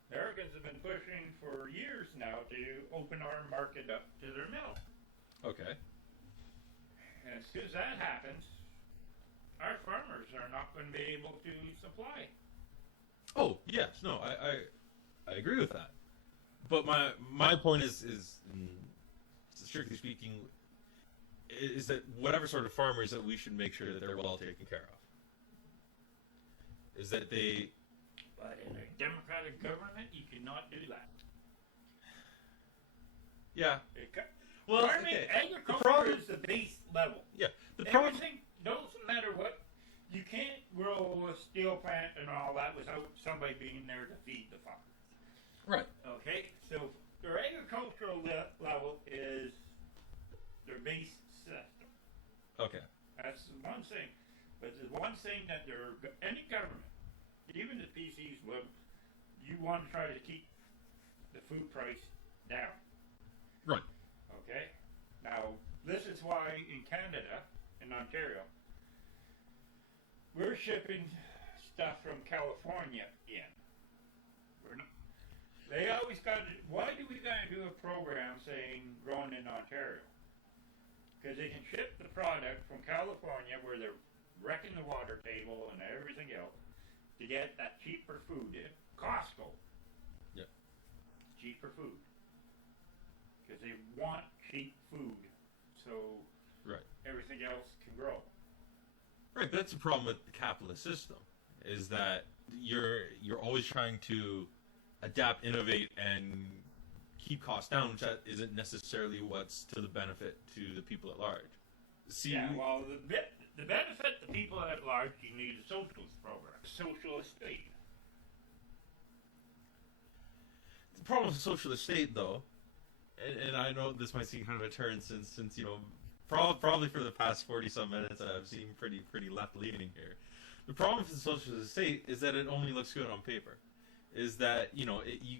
Americans have been pushing for years now to open our market up to their milk. Okay. And as soon as that happens, our farmers are not going to be able to supply. Oh, yes. No, I agree with that. But my point is strictly speaking, is that whatever sort of farmers that we should make sure that they're well taken care of. Is that they... But in a democratic government, you cannot do that. Yeah. Farming, agriculture is the base level. Yeah. Everything doesn't matter what. You can't grow a steel plant and all that without somebody being there to feed the farmers. Right. Okay? So their agricultural level is their base system. Okay. That's the one thing. But the one thing that any government, even the PCs, you want to try to keep the food price down. Right. Okay? Now, this is why in Canada, in Ontario, we're shipping stuff from California in. They always got to, why do we got to do a program saying grown in Ontario? Because they can ship the product from California where they're wrecking the water table and everything else to get that cheaper food in Costco. Yeah. cheaper food. Because they want cheap food, so Right. everything else can grow. Right, but that's the problem with the capitalist system, is that you're always trying to adapt, innovate, and keep costs down, which that isn't necessarily what's to the benefit to the people at large. See, Yeah, well, the benefit to people at large, you need a socialist program, a socialist state. the problem with the socialist state, though, and I know this might seem kind of a turn since probably for the past 40-some minutes I've seen pretty left-leaning here. The problem with the socialist state is that it only looks good on paper. Is that, you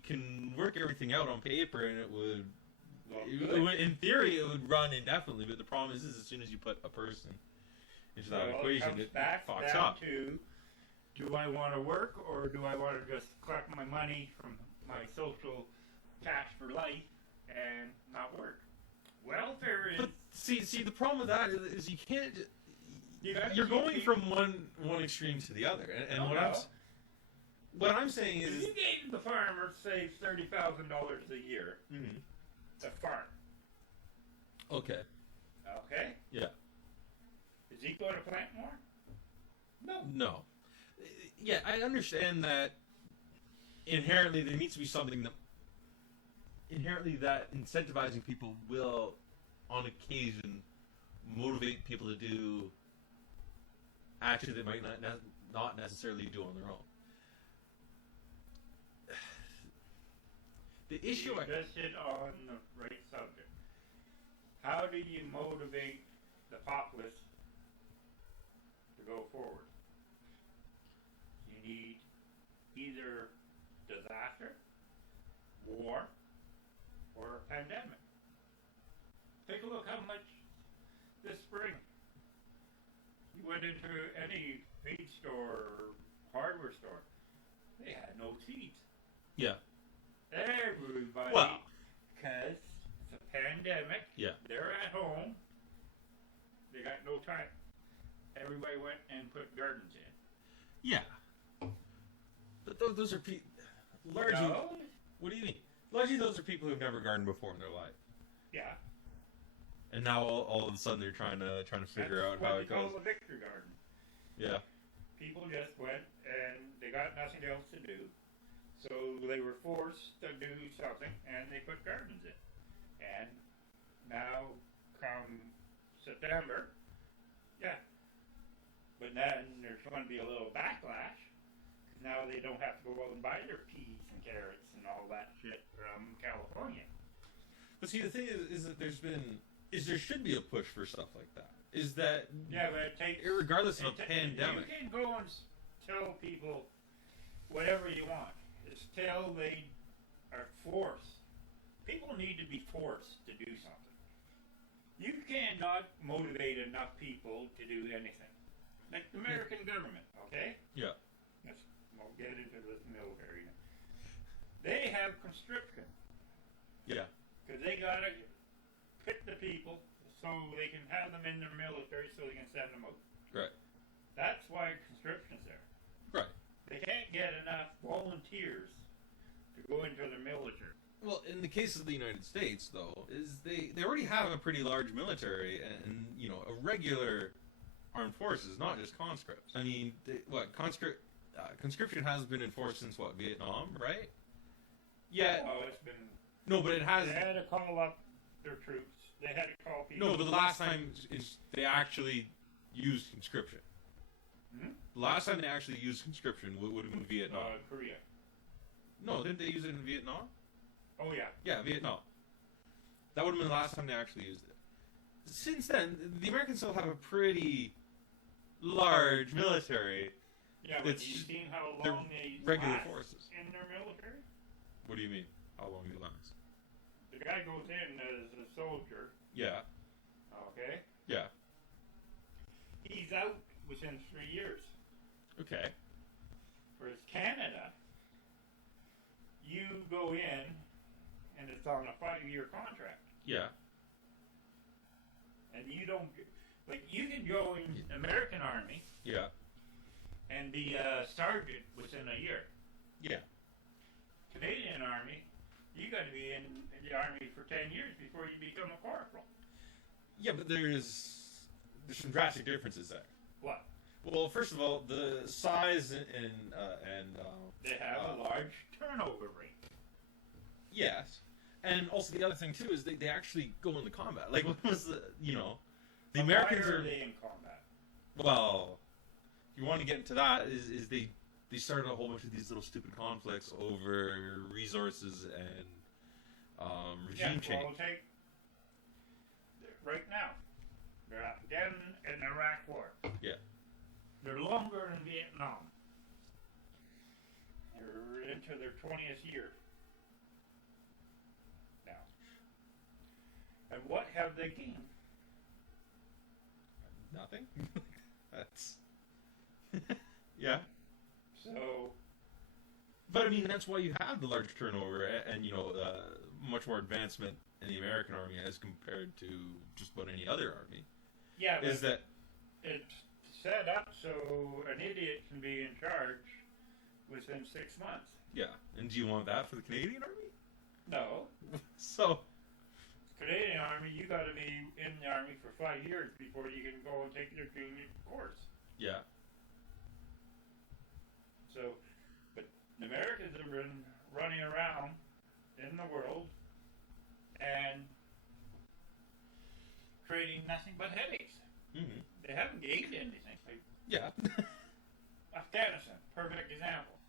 can work everything out on paper and it would, in theory, it would run indefinitely, but the problem is as soon as you put a person into that equation, it fucks up. Do I want to work, or do I want to just collect my money from my social cash for life and not work? Welfare is... But see, the problem with that is you can't... You're keep going people- from one extreme to the other, and Oh, what I'm saying If is... you gave the farmer, say, $30,000 a year, Mhm. to farm, Okay. okay? Yeah. Is he going to plant more? No. No. Yeah, I understand that inherently there needs to be something that incentivizing people will, on occasion, motivate people to do actions they might not necessarily do on their own. The issue You just hit on the right subject. How do you motivate the populace to go forward? You need either disaster, war, or a pandemic. Take a look how much this spring you went into any feed store or hardware store. They had no seeds. Yeah. Everybody, Well. because it's a pandemic. Yeah. They're at home. They got no time. Everybody went and put gardens in. Yeah. But those are people... Largely... No? What do you mean? Largely those are people who've never gardened before in their life. Yeah. And now all of a sudden they're trying to figure out how it goes. That's what they call a victory garden. Yeah. People just went and they got nothing else to do. So they were forced to do something, and they put gardens in. And now, come September, yeah. But then there's going to be a little backlash, because now they don't have to go out and buy their peas and carrots and all that shit from California. But see, the thing is that there should be a push for stuff like that. Is that... Yeah, but it takes... Regardless of a pandemic. You can go and tell people whatever you want. It's till they are forced. People need to be forced to do something. You cannot motivate enough people to do anything. Like the American government, okay? Yeah. We'll get into this military now. They have conscription. Yeah. Because they got to pick the people so they can have them in their military so they can send them out. Right. That's why conscription's there. Right. They can't get enough volunteers to go into the military. Well, in the case of the United States, though, is they already have a pretty large military and a regular armed forces, not just conscripts. I mean, conscription has been enforced since Vietnam, right? Yeah. Oh, it's been. No, but it has. They had to call up their troops. They had to call people. No, but the last time they actually used conscription. Hmm? The last time they actually used conscription would have been Vietnam. Korea. No, didn't they use it in Vietnam? Oh yeah. Yeah, Vietnam. That would have been the last time they actually used it. Since then, the Americans still have a pretty large military. Yeah, but It's you seen how their long they regular last forces. in their military? What do you mean? How long do you last? The guy goes in as a soldier. Yeah. Okay. Yeah. He's out within 3 years. Okay. Whereas Canada, you go in and it's on a 5-year contract. Yeah. And you don't, you can go in American Army Yeah. and be a sergeant within a year. Yeah. Canadian Army, You got to be in the army for 10 years before you become a corporal. Yeah, but there's some drastic differences there. What? Well, first of all, the size and They have a large turnover rate. yes, and also the other thing too is they actually go into combat. Like what was the the Americans Why are are they in combat? well. If you want to get into that is they started a whole bunch of these little stupid conflicts over resources and regime change. Well, take right now. They're again in the Iraq War. Yeah. They're longer in Vietnam. They're into their 20th year now. And what have they gained? Nothing. That's yeah. So, But I mean, that's why you have the large turnover and much more advancement in the American army as compared to just about any other army. yeah, Is but that it's set up so an idiot can be in charge within 6 months. yeah? And do you want that for the Canadian army? No. So Canadian Army, you got to be in the Army for 5 years before you can go and take your junior course. yeah, So, but the Americans have been running around in the world and creating nothing but headaches. mm-hmm. They haven't gained anything. Like yeah, Afghanistan, perfect example.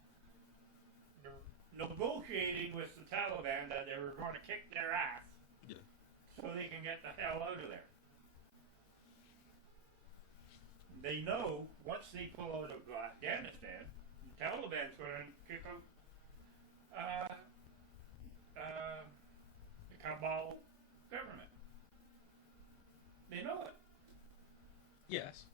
They're negotiating with the Taliban that they were going to kick their ass yeah. so they can get the hell out of there. They know once they pull out of Afghanistan, the Taliban's going to kick out the Kabul government. They know it. Yes.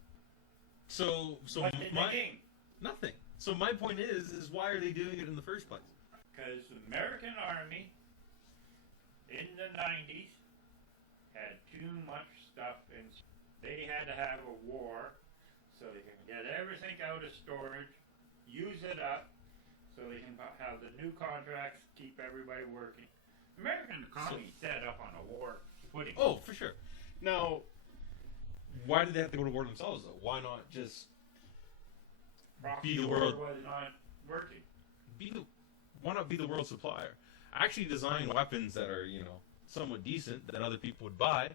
So What did they gain? nothing. So my point is why are they doing it in the first place? Because the American Army in the 90s had too much stuff and they had to have a war so they can get everything out of storage, use it up, so they can have the new contracts, keep everybody working. American economy set up on a war footing. Oh, for sure. Now, why did they have to go to war themselves though? Why not just Proxy be the war world? was not working. Why not be the world supplier? Actually design weapons that are, somewhat decent that other people would buy.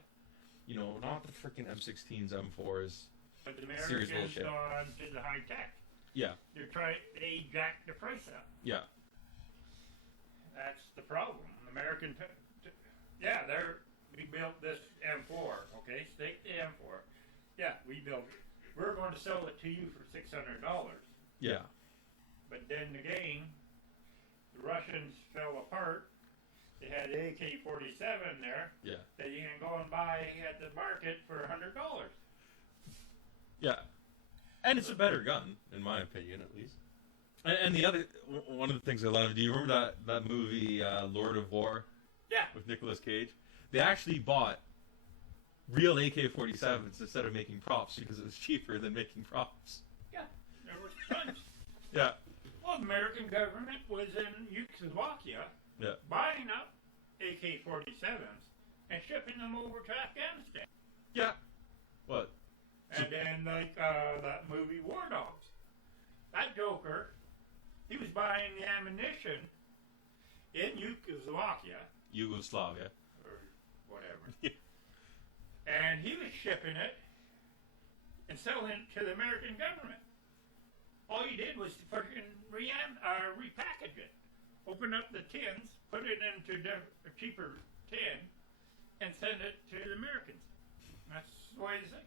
Not the freaking M16s, M4s. But the Serious Americans bullshit. gone to the high tech. Yeah. They jacked the price up. Yeah. That's the problem. We built this M4, okay? Take the M4. Yeah, we built it. We're going to sell it to you for $600. Yeah. But then again, the Russians fell apart. They had the AK-47 there Yeah. that you can go and buy at the market for $100. Yeah. And it's a better gun, in my opinion, at least. And the other, one of the things I love, do you remember that movie, Lord of War? Yeah. With Nicolas Cage? They actually bought real AK-47s instead of making props because it was cheaper than making props. Yeah, there was tons. Yeah. Well, the American government was in Czechoslovakia Yeah. buying up AK-47s and shipping them over to Afghanistan. Yeah. What? And then, that movie War Dogs. That Joker, he was buying the ammunition in Czechoslovakia, Yugoslavia. or whatever. Yeah. And he was shipping it and selling it to the American government. All he did was fucking repackage it. Open up the tins, put it into a cheaper tin, and send it to the Americans. That's the way they say.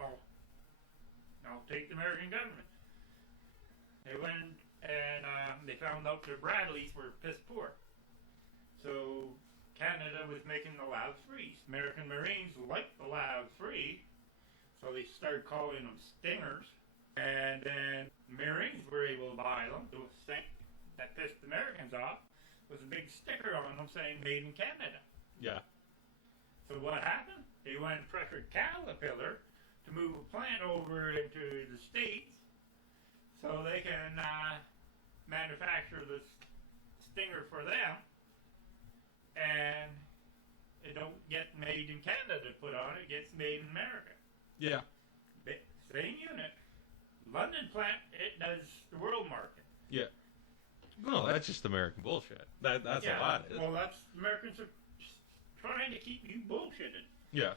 Oh, I'll take the American government. They went and they found out the Bradleys were piss poor. So Canada was making the Lav 3s. American Marines liked the Lav 3, so they started calling them Stingers. And then Marines were able to buy them. The thing that pissed the Americans off was a big sticker on them saying "Made in Canada." Yeah. So what happened? They went and pressured Caterpillar to move a plant over into the States so they can manufacture the Stinger for them. and it don't get made in Canada to put on it. It gets made in America. Yeah. Same unit. London plant, it does the world market. Yeah. No, that's just American bullshit. That's a lot. Well, that's Americans are trying to keep you bullshitted. Yeah.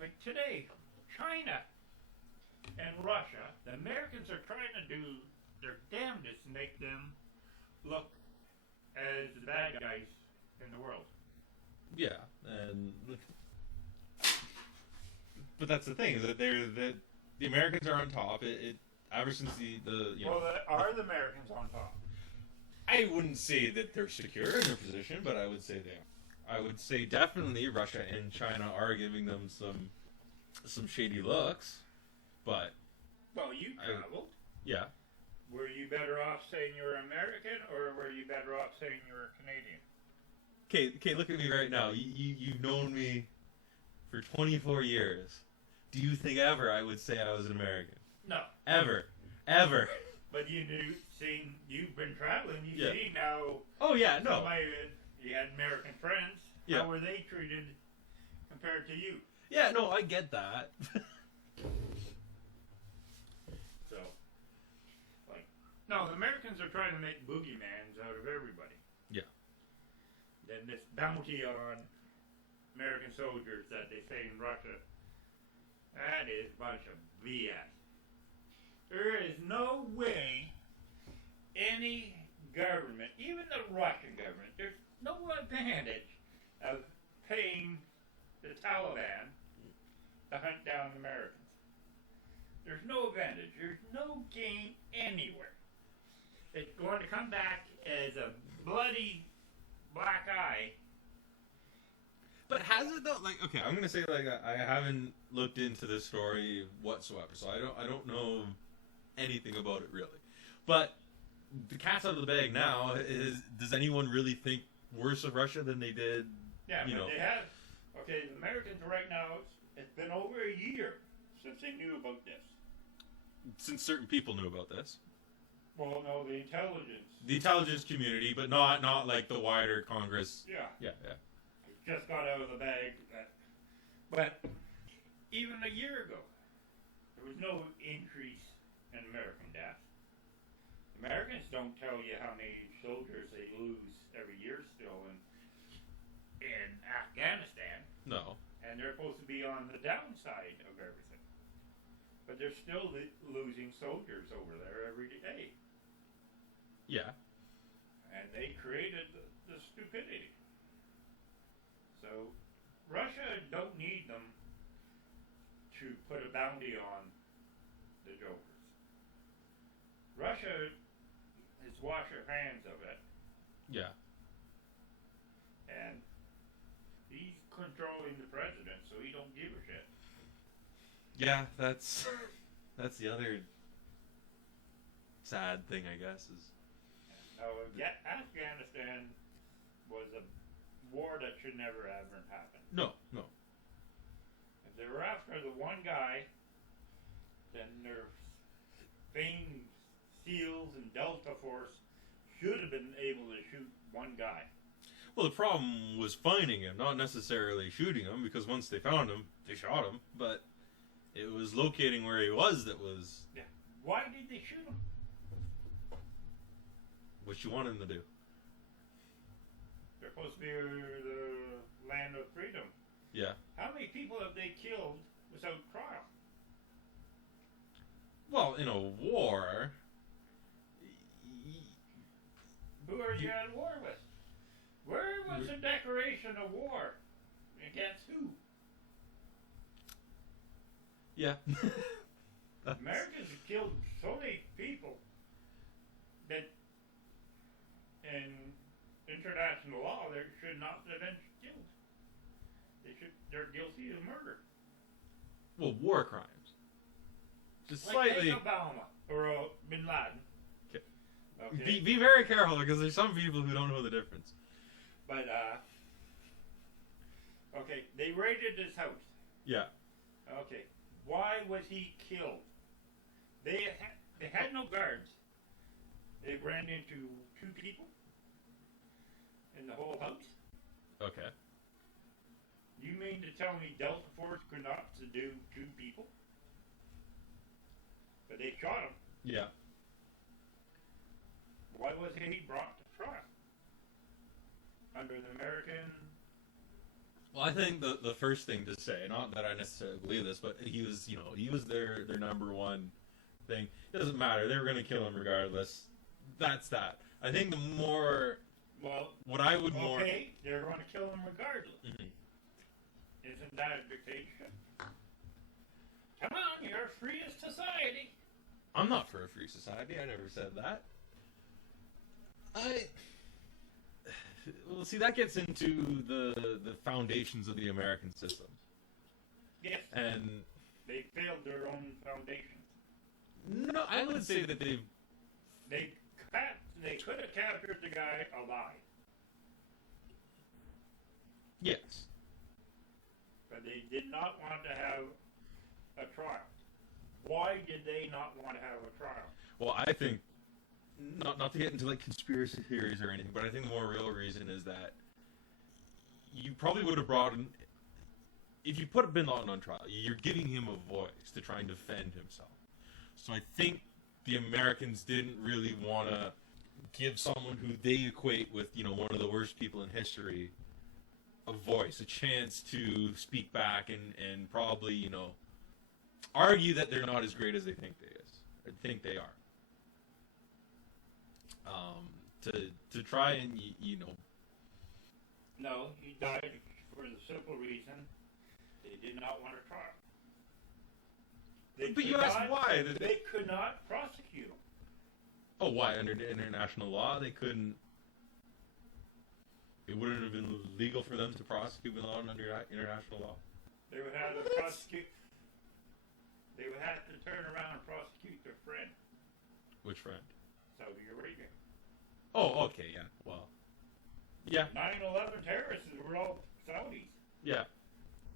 Like today, China and Russia, the Americans are trying to do their damnedest to make them look as the bad guys in the world. Yeah, and but that's the thing is that the Americans are on top. It ever since the Well, are the Americans on top? I wouldn't say that they're secure in their position, but I would say they are. I would say definitely Russia and China are giving them some shady looks, but Well, you traveled. Yeah. Were you better off saying you were American, or were you better off saying you were Canadian? Okay, look at me right now. You've known me for 24 years. Do you think ever I would say I was an American? No. Ever. But you've been traveling. You've Yeah. seen how. Oh yeah, no. You had American friends. Yeah. How were they treated compared to you? Yeah, no, I get that. So, no, the Americans are trying to make boogeymans out of everybody. Yeah. Then this bounty on American soldiers that they say in Russia, that is a bunch of BS. There is no way any government, even the Russian government, there's no advantage of paying the Taliban to hunt down Americans. There's no advantage. There's no gain anywhere. It's going to come back as a bloody black eye. But has it though? Like, okay, I'm gonna say like I haven't looked into this story whatsoever, so I don't know anything about it really. But the cat's out of the bag now. Does anyone really think worse of Russia than they did? Yeah, you know. They have. Okay, the Americans right now, it's been over a year since they knew about this. Since certain people knew about this. Well, no, the intelligence. The intelligence community, but not like the wider Congress. Yeah. Yeah. It just got out of the bag. But even a year ago, there was no increase in American deaths. Americans don't tell you how many soldiers they lose every year still in Afghanistan. No. And they're supposed to be on the downside of everything. But they're still losing soldiers over there every day. Yeah. And they created the stupidity. So Russia don't need them to put a bounty on the jokers. Russia has washed their hands of it, Yeah. and he's controlling the president, so he don't give a shit. Yeah, that's the other sad thing, I guess, is Now, Afghanistan was a war that should never ever happen. no. If they were after the one guy, then their famed SEALs and Delta Force should have been able to shoot one guy. Well, the problem was finding him, not necessarily shooting him, because once they found him, they shot him. But it was locating where he was that was Yeah. Why did they shoot him? what you wanted him to do. They're supposed to be the land of freedom. Yeah. How many people have they killed without trial? Well, in a war, Who are you at war with? Where was the declaration of war? Against who? yeah. Americans have killed so many people that in international law they should not have been killed. They're guilty of murder. Well, war crimes. Just Like slightly. take Obama or Bin Laden. Okay. Be very careful because there's some people who don't know the difference. But okay, they raided his house. Yeah. Okay, why was he killed? They had no guards. They ran into two people in the whole house. Okay. You mean to tell me Delta Force could not subdue 2 people? But they shot him. Yeah. Why was he brought to trial? Under the American... Well, I think the first thing to say, not that I necessarily believe this, but he was their number one thing. It doesn't matter. They were going to kill him regardless. That's that. I think the more... Well, what I would more... Okay, they're going to kill him regardless. Mhm. Isn't that a dictatorship? Come on, you're a free society. I'm not for a free society. I never said that. Well, see, that gets into the foundations of the American system. Yes. And... They failed their own foundation. No, I would say that they've... They could have captured the guy alive. Yes. But they did not want to have a trial. Why did they not want to have a trial? Well, I think, not to get into like conspiracy theories or anything, but I think the more real reason is that you probably would have brought in, if you put Bin Laden on trial, you're giving him a voice to try and defend himself. So I think the Americans didn't really want to give someone who they equate with, one of the worst people in history, a voice, a chance to speak back and probably, argue that they're not as great as they think they are. To try and, No, he died for the simple reason they did not want a trial. But you asked why. They could not prosecute him. Oh, why? Under international law, they couldn't... It wouldn't have been legal for them to prosecute Bin Laden under international law. They would have to prosecute... They would have to turn around and prosecute their friend. Which friend? Saudi Arabia. Oh, okay, yeah. Well, yeah. 9/11 terrorists were all Saudis. Yeah.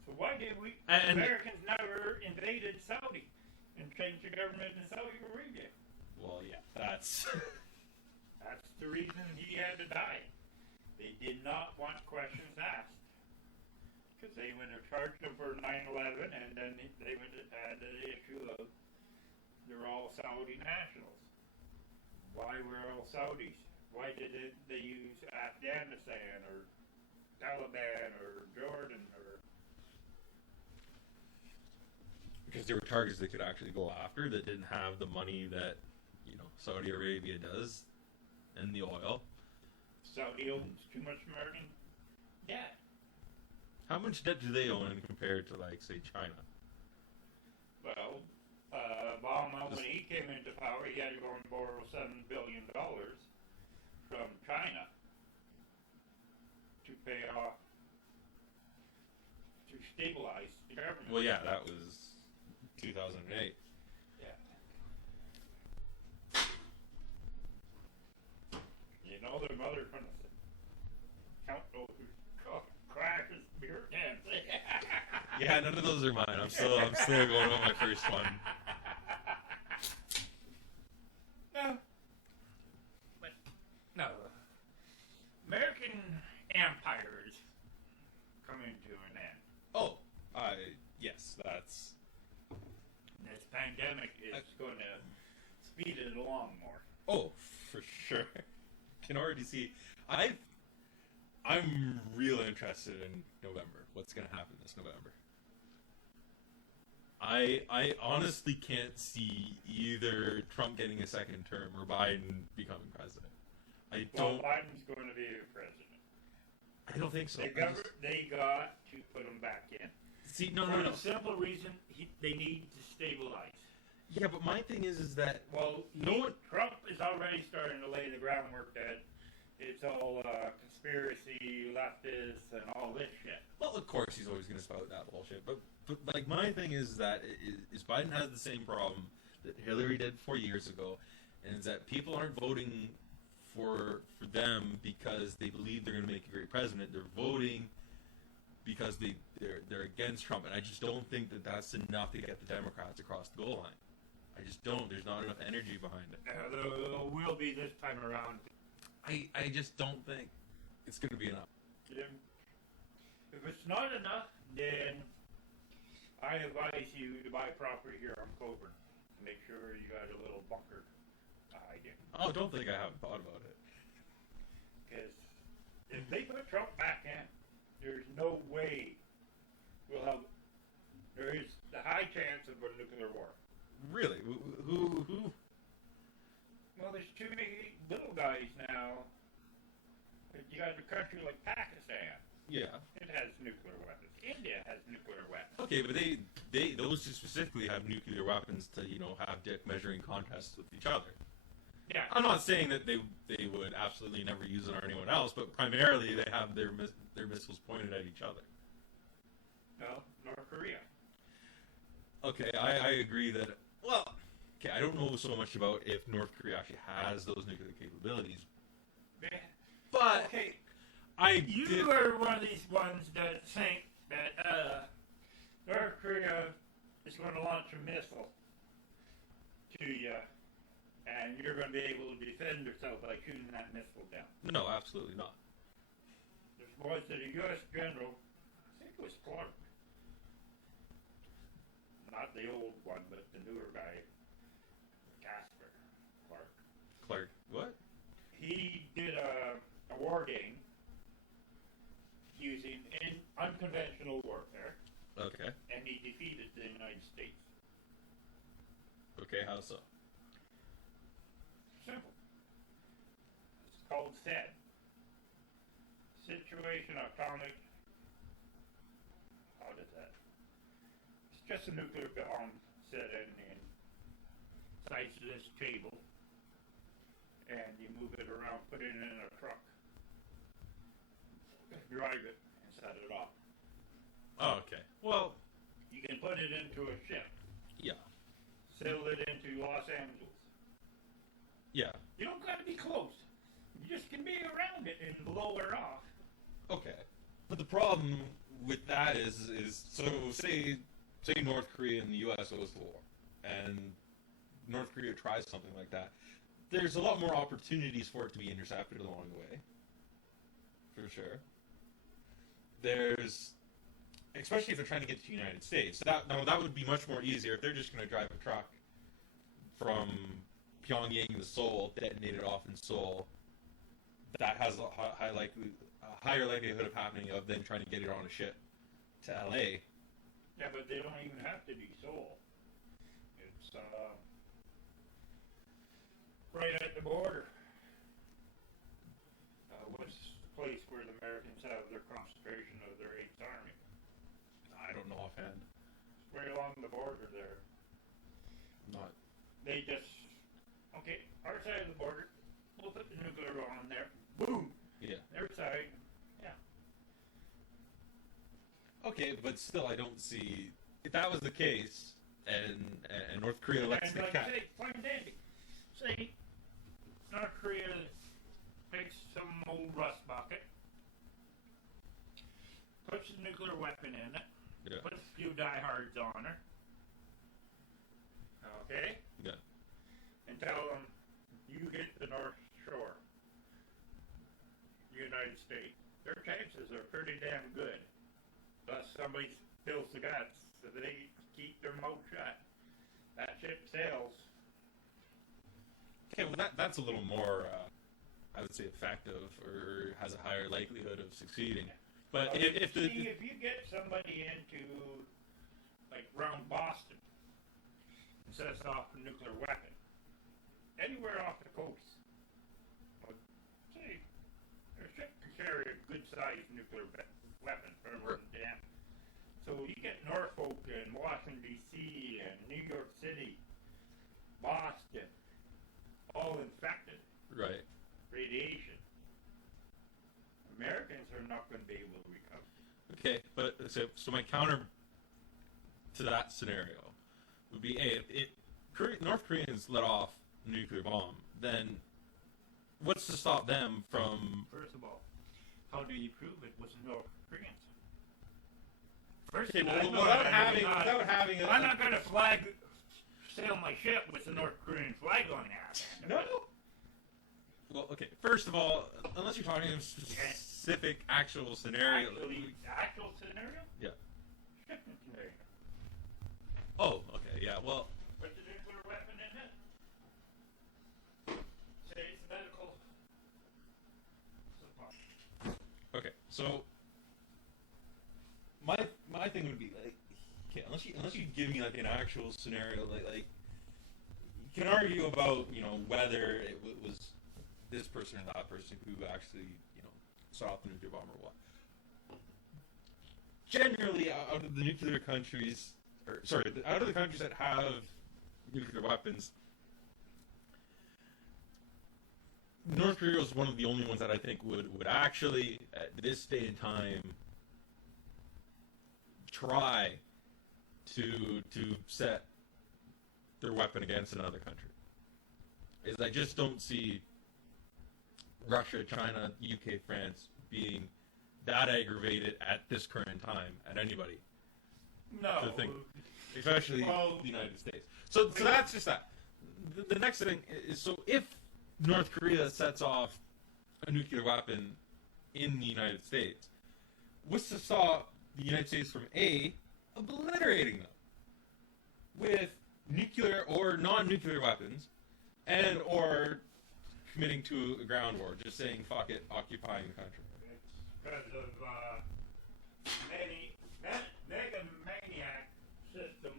So why did we... And Americans never invaded Saudi and changed the government in Saudi Arabia? Well, yeah, that's... That's the reason he had to die. They did not want questions asked. Because they would have charged him for 9/11, and then they would have had the issue of they're all Saudi nationals. Why were all Saudis? Why did they use Afghanistan or Taliban or Jordan or... Because there were targets they could actually go after that didn't have the money that, Saudi Arabia does, and the oil. Saudi owns too much American debt. How much debt do they own compared to, like, say, China? Well, Obama, when he came into power, he had to go and borrow $7 billion from China to pay off, to stabilize the government. Well, yeah, that was 2008. Yeah. Their mother from count those crashes beer cans. Yeah, none of those are mine. I'm still going on my first one. No. American empires coming to an end. Oh, yes, that's... This pandemic is going to speed it along more. Oh, for sure. Can already see. I'm real interested in November. What's going to happen this November? I honestly can't see either Trump getting a second term or Biden becoming president. Well, Biden's going to be the president. I don't think so. They got to put him back in. See, no. For the simple reason they need to stabilize. Yeah, but my thing is that Trump is already starting to lay the groundwork that it's all conspiracy, leftists, and all this shit. Well, of course he's always going to spout that bullshit. But like my thing is that is Biden has the same problem that Hillary did 4 years ago, and it's that people aren't voting for them because they believe they're going to make a great president. They're voting because they're against Trump, and I just don't think that that's enough to get the Democrats across the goal line. I just don't. There's not enough energy behind it. There will be this time around. I just don't think it's going to be enough. If it's not enough, then I advise you to buy property here on Coburn. Make sure you got a little bunker to hide in. Oh, don't think I haven't thought about it. Because if they put Trump back in, there's no way we'll have. There is the high chance of a nuclear war. Really? Who? Well, there's too many little guys now. You got a country like Pakistan. Yeah. It has nuclear weapons. India has nuclear weapons. Okay, but those two specifically have nuclear weapons to, have dick measuring contests with each other. Yeah. I'm not saying that they would absolutely never use it on anyone else, but primarily they have their missiles pointed at each other. No, North Korea. Okay, I agree that. Well, okay, I don't know so much about if North Korea actually has those nuclear capabilities, Yeah. but Okay. you are one of these ones that think that North Korea is going to launch a missile to you, and you're going to be able to defend yourself by shooting that missile down. No, absolutely not. There's boys that a U.S. general, I think it was Clark, not the old one, but the newer guy, Casper Clark. What? He did a war game using unconventional warfare, Okay. and he defeated the United States. Okay, how so? Simple. It's called SAD. Situation Atomic. How does that? It's just a nuclear bomb set in size of this table, and you move it around, put it in a truck, drive it, and set it off. Oh, okay. Well, You can put it into a ship, yeah. sail it into Los Angeles. Yeah. You don't got to be close. You just can be around it and blow it off. Okay. But the problem with that is so say North Korea and the U.S. goes to war, and North Korea tries something like that. There's a lot more opportunities for it to be intercepted along the way. For sure. There's, especially if they're trying to get to the United States. That would be much more easier if they're just going to drive a truck from Pyongyang to Seoul, detonate it off in Seoul. That has a higher likelihood of happening of them trying to get it on a ship to LA. Yeah, but they don't even have to be Seoul. It's right at the border. What's the place where the Americans have their concentration of their 8th Army? I don't know offhand. It's right along the border there. Not. They just, okay, our side of the border, we'll put the nuclear on there. Boom! Yeah. Their side, yeah. Okay, but still, I don't see if that was the case, and North Korea lets And the like cat. say, plain dandy. Say, North Korea takes some old rust bucket, puts a nuclear weapon in it, Yeah. puts a few diehards on her, okay? Yeah. And tell them, you hit the North Shore, United States. Their chances are pretty damn good. Unless somebody spills the guts, so they keep their mouth shut. That ship sails. Okay, well that's a little more, I would say, effective, or has a higher likelihood of succeeding. But if you get somebody into, like, around Boston and sets off a nuclear weapon, anywhere off the coast, well, say, their ship can carry a good-sized nuclear weapon for one damn. So you get Norfolk and Washington, D.C. and New York City, Boston, all infected. right. Radiation. Americans are not going to be able to recover. Okay, but so my counter to that scenario would be: North Koreans let off a nuclear bomb, then what's to stop them from? First of all, how do you prove it was North Koreans? First Okay, of all, well, without having I'm not going to sail my ship with the North Korean flag on there. No. Well, okay. First of all, unless you're talking specific actual scenario. Actual scenario? Yeah. Shipment scenario. Oh, okay, yeah. Well, Put the nuclear weapon in it. Say it's medical supply. okay. So my thing would be like, okay, unless you give me like an actual scenario, like you can argue about whether it was this person or that person who actually set off the nuclear bomb or what. Generally, out of the nuclear countries, out of the countries that have nuclear weapons, North Korea is one of the only ones that I think would actually, at this day and time, try to set their weapon against another country. Is I just don't see Russia, China, UK, France being that aggravated at this current time at anybody. No. To think, especially the United States. So that's just that. The next thing is, so if North Korea sets off a nuclear weapon in the United States, what's to stop the United States from obliterating them with nuclear or non-nuclear weapons, and or committing to a ground war, just saying fuck it, occupying the country. It's because of megalomaniac system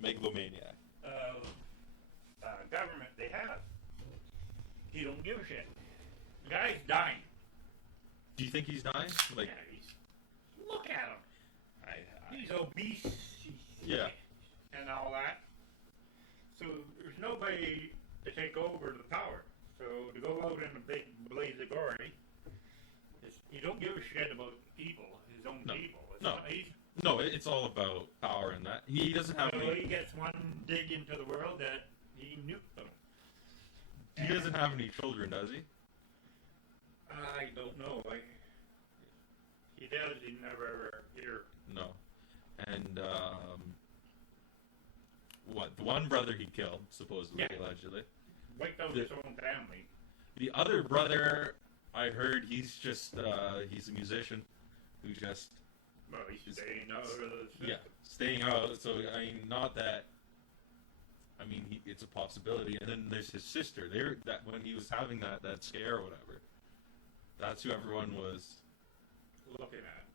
Megalomaniac. of government they have. He don't give a shit. The guy's dying. Do you think he's dying? Like, Yeah, look at him. He's obese. Yeah. And all that. So there's nobody to take over the power. So to go out in a big blaze of glory, he don't give a shit about people, his own people. No, it's all about power and that. He doesn't have any... He gets one dig into the world that he nuked them. He doesn't have any children, does he? I don't know. He does. He never ever hear. No. And, the one brother he killed, supposedly, allegedly. Wiped out his own family. The other brother, I heard he's just, he's a musician who just... Well, he's staying out of the system. Yeah, staying out. So, I mean, not that... I mean, it's a possibility. And then there's his sister. When he was having that scare or whatever, that's who everyone was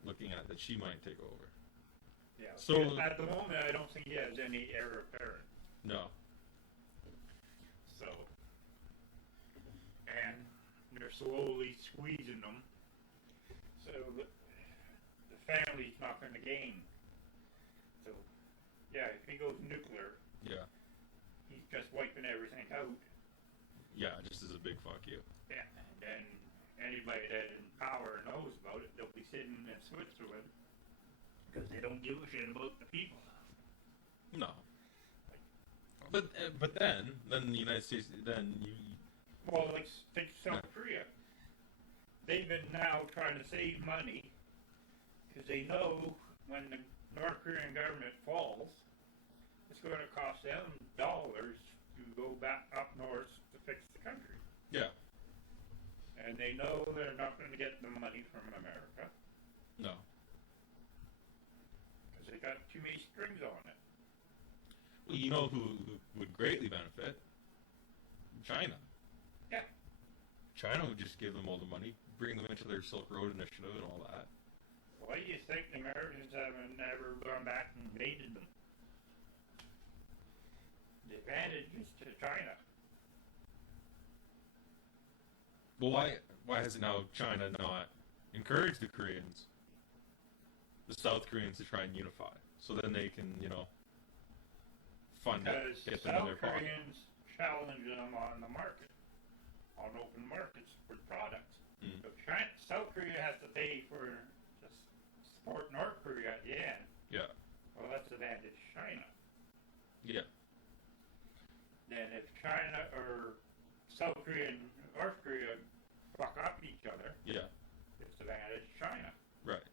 looking at that she might take over. Yeah. So at the moment, I don't think he has any heir apparent. No. So, and they're slowly squeezing them. So the family's not going to gain. So, yeah, if he goes nuclear. Yeah. He's just wiping everything out. Yeah, just as a big fuck you. Yeah, and then anybody that in power knows about it, they'll be sitting in Switzerland because they don't give a shit about the people. No. But then the United States, Well, like take South Korea. They've been now trying to save money because they know when the North Korean government falls, it's going to cost them dollars to go back up north to fix the country. Yeah. And they know they're not going to get the money from America. No. Because they got too many strings on it. Well, you know who would greatly benefit? China. Yeah. China would just give them all the money, bring them into their Silk Road Initiative and all that. Why do you think the Americans haven't never gone back and invaded them? The advantage is to China. Well, why has now China not encouraged the Koreans, the South Koreans, to try and unify, so then they can, fund because it, get them in South their pocket? Koreans challenge them on the market, on open markets for products. Mm. So South Korea has to pay for to support North Korea at the end. Yeah. Well, that's advantage China. Yeah. Then if China or South Korea and North Korea fuck up each other, Yeah. it's advantage China. Right.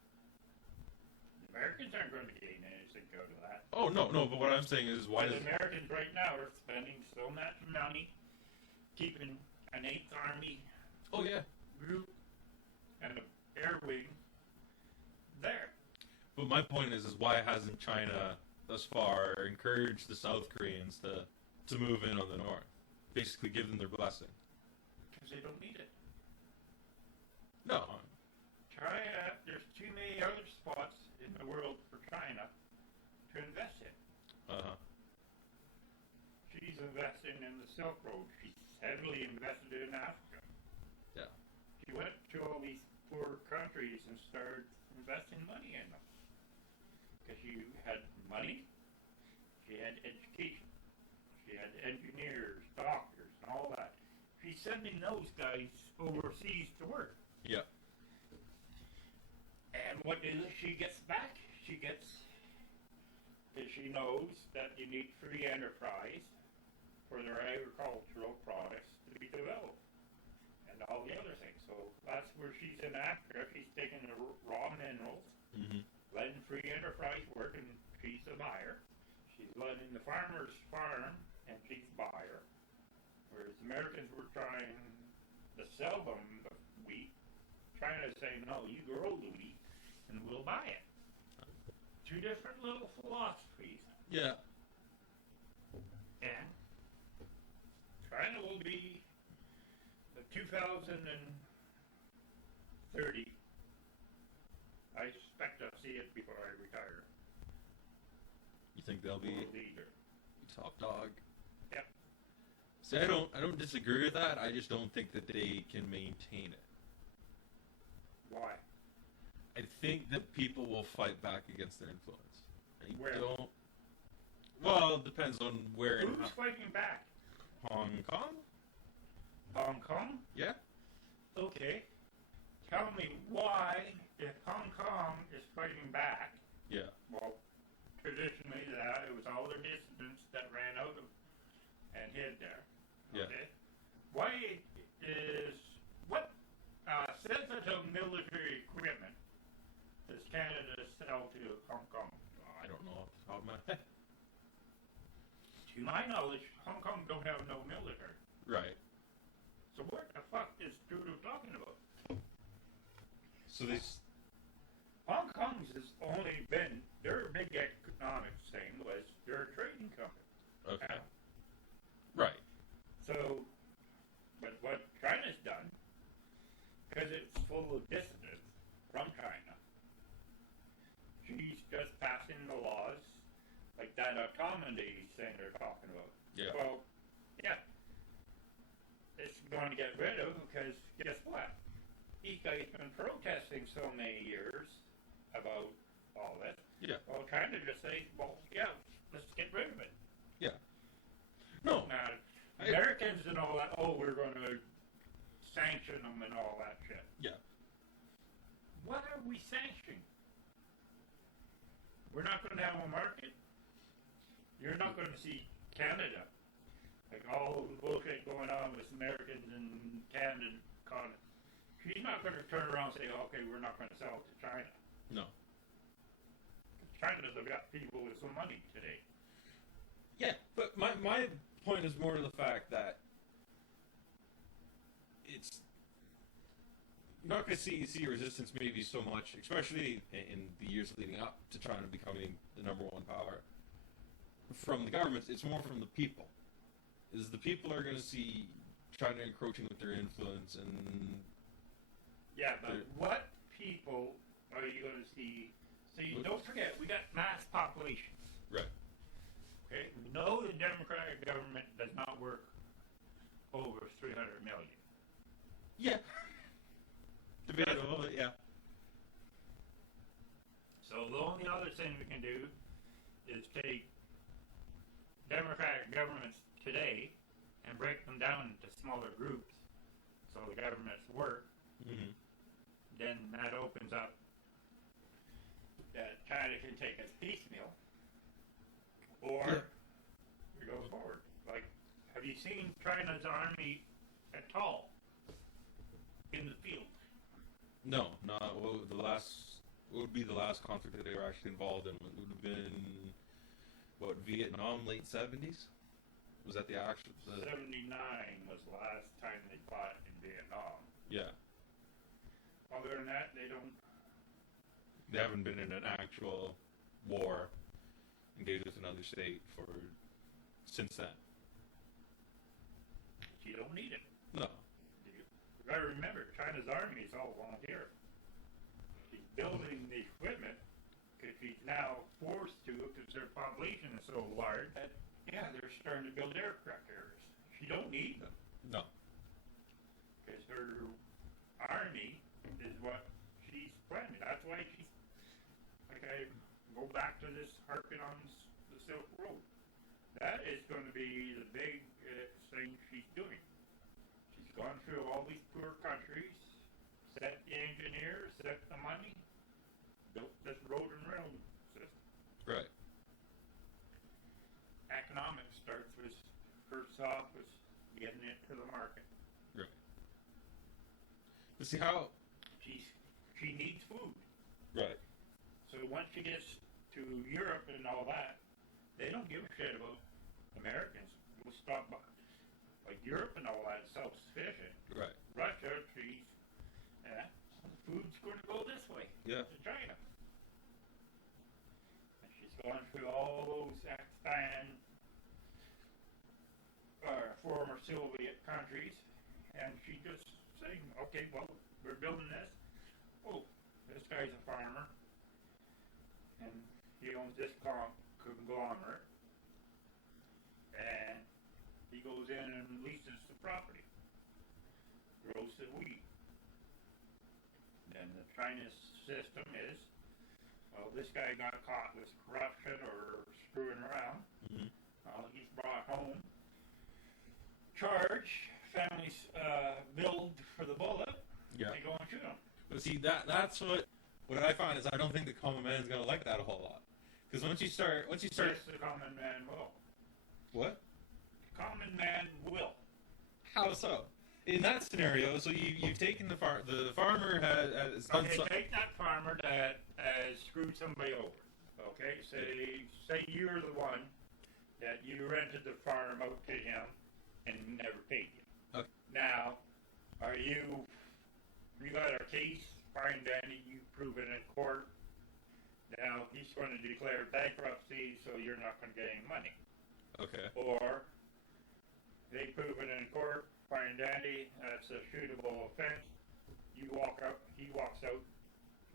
The Americans aren't going to gain anything out of that. Oh no, but what I'm saying is, why The does Americans right now are spending so much money keeping an 8th Army Oh yeah. group and the wing there. But my point is why hasn't China thus far encouraged the South Koreans to move in on the north? Basically give them their blessing. Because they don't need it. No. China, there's too many other spots in the world for China to invest in. Uh-huh. She's investing in the Silk Road. She's heavily invested in Africa. Yeah. She went to all these poor countries and started investing money in them. Because she had money, she had education, she had engineers, doctors, and all that. She's sending those guys overseas to work. Yeah. And what she gets back? She knows that you need free enterprise for their agricultural products to be developed and all the other things. So that's where she's in Africa. She's taking the raw minerals, letting free enterprise work, and she's the buyer. She's letting the farmers farm, and she's buyer. Whereas Americans were trying to sell them the wheat, China's saying, no, you grow the wheat, and we'll buy it. Two different little philosophies. Yeah. And China will be the 2030. I expect to see it before I retire. You think they'll be World leader. top dog? Yep. See, I don't disagree with that. I just don't think that they can maintain it. Why? I think that people will fight back against their influence. Where? Don't. Well, it depends on where. Who's fighting back? Hong Kong? Hong Kong? Yeah. Okay. Tell me why, if Hong Kong is fighting back, Yeah. well, traditionally it was all the dissidents that ran out of and hid there. Yeah. Okay? Why is, what sensitive military equipment does Canada sell to Hong Kong? I don't know off the top of my head. To my knowledge, Hong Kong don't have no military. Right. So what the fuck is Trudeau talking about? So they. Hong Kong's has only been, their big economic thing was they're a trading company. Okay. Right. So, but what China's done, because it's full of dissidents from China, she's just passing the laws like that autonomy thing they're talking about. Yeah. Well, yeah. It's going to get rid of because guess what? These guys been protesting so many years about all this. Yeah. Well, China just say, well, yeah, let's get rid of it. Yeah. No. Now, Americans and all that, oh, we're going to sanction them and all that shit. Yeah. What are we sanctioning? We're not going to have a market. You're not going to see Canada. Like all the bullshit going on with Americans and Canada. She's not going to turn around and say, okay, we're not going to sell it to China. No. China's got people with some money today. Yeah, but my point is more to the fact that it's you're not going to see resistance maybe so much, especially in the years leading up to China becoming the number one power. From the governments, it's more from the people. Is the people are going to see China encroaching with their influence and. Yeah, but what people are you going to see? See, don't forget, we got mass populations. Right. Okay? We know the Democratic government does not work over 300 million. Yeah. Debatable, but yeah. So the only other thing we can do is take Democratic governments today and break them down into smaller groups so the governments work. Mm-hmm. Then that opens up that China can take us piecemeal, or we go forward. Like, have you seen China's army at all in the field? No, not what would be the last conflict that they were actually involved in. It would have been Vietnam, late 70s. Was that the actual? 79 was the last time they fought in Vietnam. Yeah. Well, other than that, they don't. They haven't been in an actual war engaged with another state since then. You don't need it. No. You gotta remember, China's army is all volunteer. She's building the equipment because she's now forced to, because their population is so large that, yeah, they're starting to build aircraft carriers. She don't need them. No. Because her army is what she's planning. That's why she's, like, I go back to this harping on the Silk Road. That is going to be the big thing she's doing. She's gone through all these poor countries, set the engineers, set the money, built this road and rail system. Right. Economics starts with, first off, was getting it to the market. Right. But see how... She needs food. Right. So once she gets to Europe and all that, they don't give a shit about Americans. We'll stop by. Like Europe and all that, self-sufficient. Right. Russia, she's, the food's going to go this way. Yeah. To China. And she's gone through all those ex-Stan, former Soviet countries, and she just saying, okay, well, we're building this. Oh, this guy's a farmer, and he owns this conglomerate, and he goes in and leases the property, grows the wheat. Then the Chinese system is, well, this guy got caught with corruption or screwing around. Mm-hmm. He's brought home, charged, families billed for the bullet. Yeah. They go and shoot him. But see, that's what I find is I don't think the common man is gonna like that a whole lot. Because once you start, Yes, the common man will. what? The common man will. How so? In that scenario, so you've taken the farmer has done Okay, so. take that farmer that has screwed somebody over. Okay, say you're the one that you rented the farm out to him and he never paid you. Okay. Now, you got a case, fine dandy, you prove it in court. Now he's going to declare bankruptcy, so you're not going to get any money. Okay. Or they prove it in court, fine dandy, that's a shootable offense. You walk up, he walks out,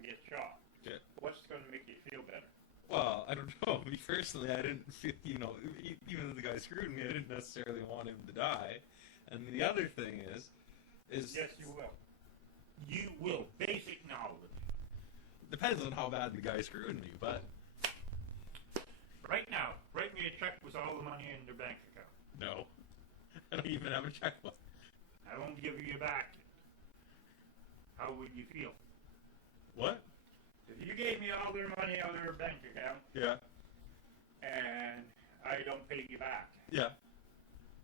and gets shot. Okay. What's going to make you feel better? Well, I don't know. Me personally, I didn't feel, even though the guy screwed me, I didn't necessarily want him to die. And the other thing is Yes, you will. You will. Basic knowledge. depends on how bad the guy screwed me, but Right now, write me a check with all the money in your bank account. no, I don't even have a checkbook. I won't give you back. How would you feel? What? If you gave me all their money out of their bank account Yeah. and I don't pay you back, Yeah.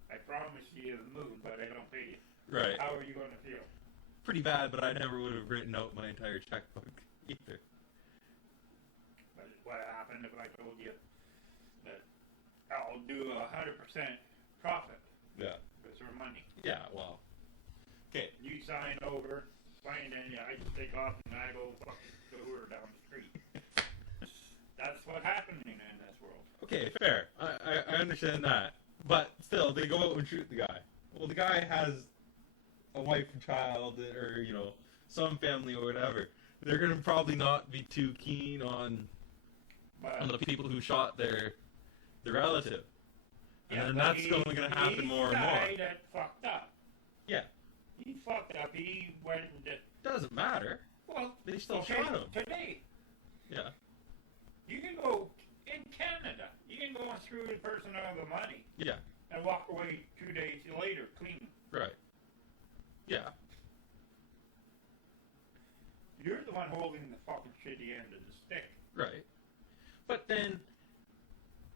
I promise you the moon, but I don't pay you. Right. How are you going to feel? Pretty bad, but I never would have written out my entire checkbook either. But what happened if I told you that I'll do 100% profit Yeah. with your money? Yeah. Well. Okay. You sign over, sign in, I just take off and I go fuck the hooer down the street. That's what's happening in this world. Okay. Fair. I understand that, but still, they go out and shoot the guy. Well, the guy has a wife and child, or some family or whatever. They're gonna probably not be too keen on the people who shot their relative, and then that's only gonna happen more and more. He's the guy that fucked up. Yeah. He fucked up. He went and did. Doesn't matter. Well, They still okay, shot him. today. Yeah. You can go in Canada. You can go through the person out of the money Yeah. and walk away 2 days later clean. Right. Yeah. You're the one holding the fucking shitty end of the stick. Right. But then,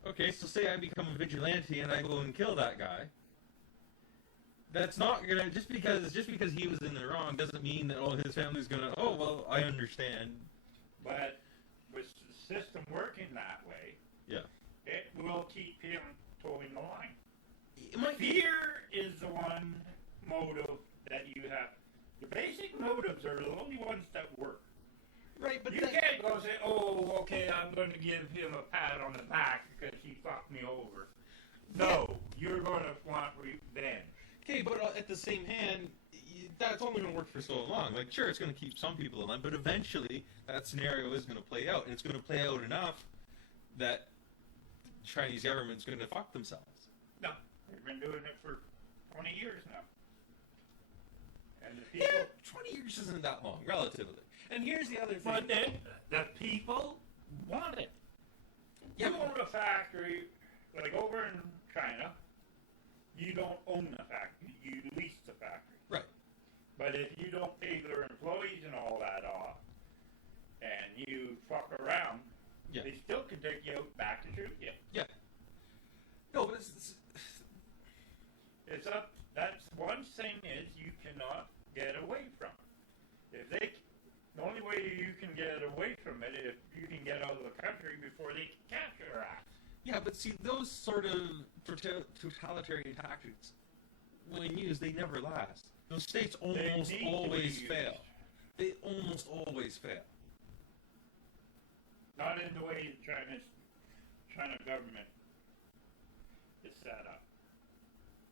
okay, so say I become a vigilante and I go and kill that guy. That's not gonna just because he was in the wrong doesn't mean that his family's gonna. Oh well, I understand. But with the system working that way, Yeah. it will keep him towing the line. It might be. Fear is the one motive that you have The basic motives are the only ones that work. Right, but You can't go say, oh, okay, I'm going to give him a pat on the back because he fucked me over. No, you're going to want revenge. okay, but at the same hand, that's only going to work for so long. Like, sure, it's going to keep some people in line, but eventually that scenario is going to play out, and it's going to play out enough that the Chinese government's going to fuck themselves. No, they've been doing it for 20 years now. And the people... Yeah, 20 years isn't that long, relatively. And here's the other thing. But then, the people want it. You own a factory, like over in China, you don't own the factory, you lease the factory. Right. But if you don't pay their employees and all that off, and you fuck around, Yeah. they still can take you out back to shoot you. Yeah. No, but it's It's up. That's one thing is you cannot get away from. The only way you can get away from it is if you can get out of the country before they can capture your ass. yeah, but see, those sort of totalitarian tactics, when used, they never last. Those states almost need to be always used. fail. They almost always fail. Not in the way the China government is set up.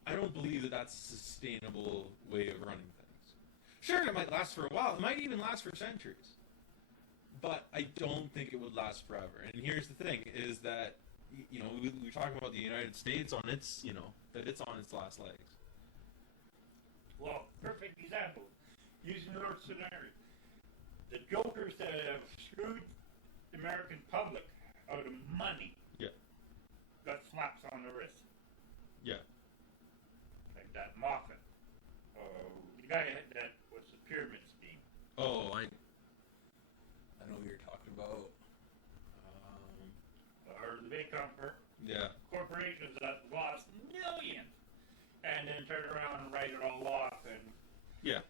I don't believe that that's a sustainable way of running things. Sure, it might last for a while. It might even last for centuries. But I don't think it would last forever. And here's the thing, is that, you know, we're talking about the United States on its, you know, that it's on its last legs. Well, perfect example. Using your scenario. The jokers that have screwed the American public out of money Yeah. got slaps on the wrist. Yeah. Like that Moffat. The guy that was the pyramid scheme. Oh, I know what you're talking about. Or the big Yeah. corporations that lost millions. And then turn around and write it all off. And Yeah.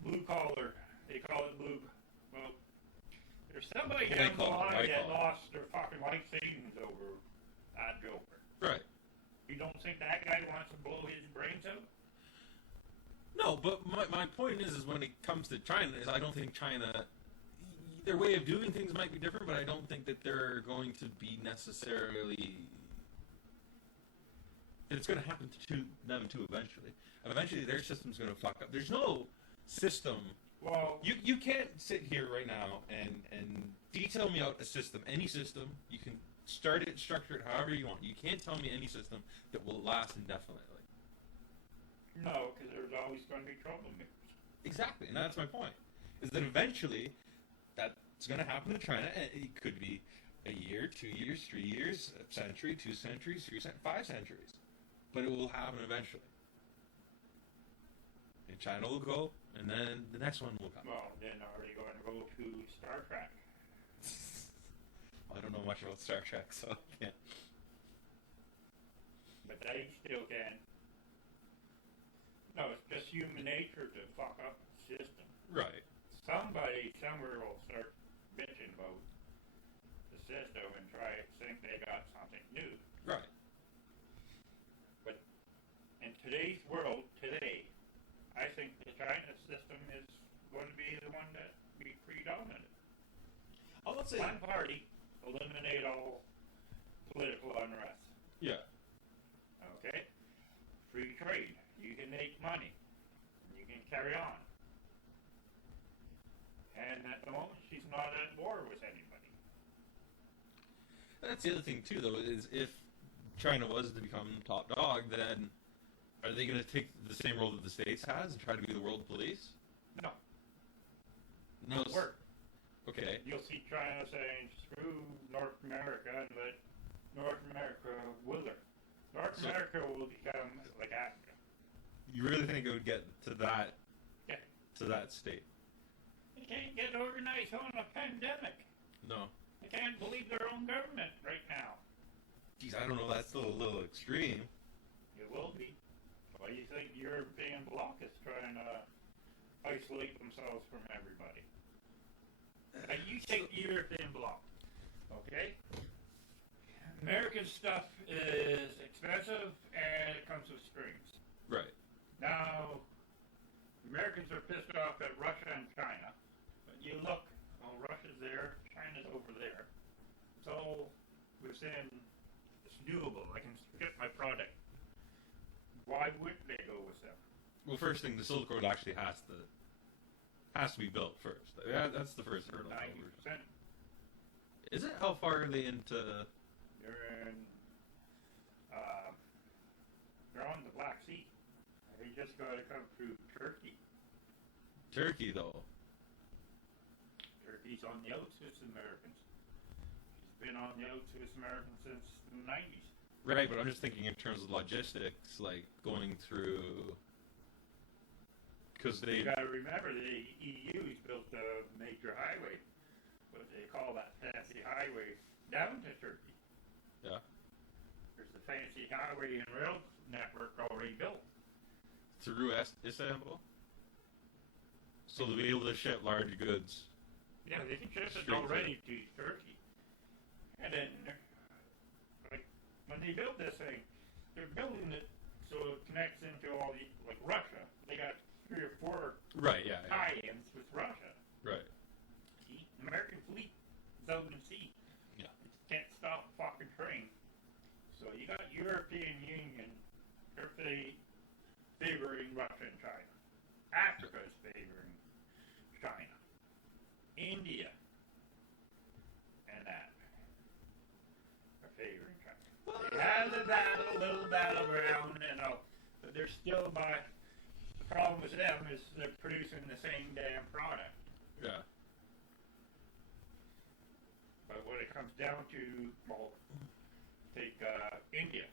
blue collar. They call it blue. Well, there's somebody White down the collar, line white that collar. lost their fucking life savings over that joker. Right. You don't think that guy wants to blow his brains out? No, but my point is when it comes to China, is I don't think China, their way of doing things might be different, but I don't think that they're going to be necessarily, it's going to happen to them too eventually. Eventually their system's going to fuck up. There's no system. Well, You can't sit here right now and detail me out a system, any system. You can start it, structure it however you want. You can't tell me any system that will last indefinitely. no, because there's always going to be troublemakers. Exactly, and that's my point. Is that eventually that's going to happen to China, and it could be a year, 2 years, 3 years, a century, 2 centuries, 5 centuries, but it will happen eventually. And China will go, and then the next one will come. Well, then are they going to go to Star Trek? I don't know much about Star Trek, so yeah. But they still can. No, it's just human nature to fuck up the system. Right. Somebody somewhere will start bitching about the system and try to think they got something new. Right. But in today's world, today, I think the China system is going to be the one that be predominant. I would say. One party eliminate all political unrest. Yeah. Okay? Free trade. You can make money. You can carry on. And at the moment, she's not at war with anybody. That's the other thing too, though, is if China was to become top dog, then are they going to take the same role that the States has and try to be the world police? No. No. Work. Okay. You'll see China saying, screw North America and let North America wither. North America will become like Africa. You really think it would get to that Yeah. to that state? They can't get organized on a pandemic. No. They can't believe their own government right now. Geez, I don't know. That's still a little extreme. It will be. Why do you think the European bloc is trying to isolate themselves from everybody? Now you take the European bloc, okay? American stuff is expensive and it comes with strings. Right. Now, Americans are pissed off at Russia and China. But you look, well, Russia's there, China's over there. It's all within, it's doable. I can get my product. Why wouldn't they go with them? Well, first thing, the Silk Road actually has to be built first. That's the first hurdle. 90%. Is it? How far are they into? They're in, they're on the Black Sea. They just got to come through Turkey. Turkey, though. Turkey's on the outs with Americans. She's been on the outs with Americans since the 90s. Right, but I'm just thinking in terms of logistics, like going through. Because You got to remember the EU's built a major highway, what they call that fancy highway, down to Turkey. Yeah. There's a fancy highway and rail network already built. Through Istanbul? So they'll be able to ship large goods. Yeah, they can ship it Straight already to Turkey. And then, like, when they build this thing, they're building it so it connects into all the, like Russia. They got 3 or 4 Right, yeah. tie-ins with Russia. Right. See, the American fleet is out in sea. Yeah. It can't stop fucking train. So you got European Union, they're favoring Russia and China. Africa's favoring China. India and that are favoring China. They have a little battleground and all, but they're still the problem with them is they're producing the same damn product. Yeah. But when it comes down to, well, take India.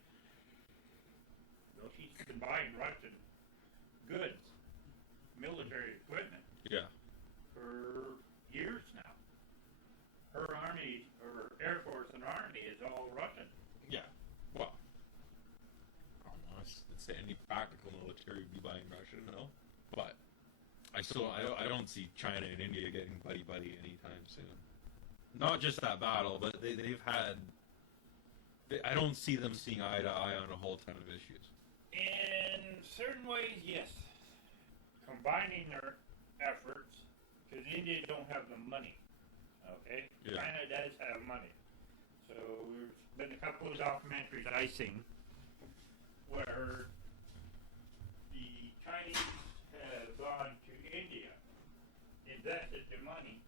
Well, she's been buying Russian goods, military equipment, Yeah. for years now. Her army, or Air Force and Army is all Russian. Yeah. Well, I don't know. It's any practical military would be buying Russian, no? But I don't see China and India getting buddy-buddy anytime soon. Not just that battle, but they've had... I don't see them seeing eye to eye on a whole ton of issues. In certain ways, yes. Combining their efforts, because India don't have the money. Okay? Yeah. China does have money. So there's been a couple of documentaries I've seen where the Chinese have gone to India, invested their money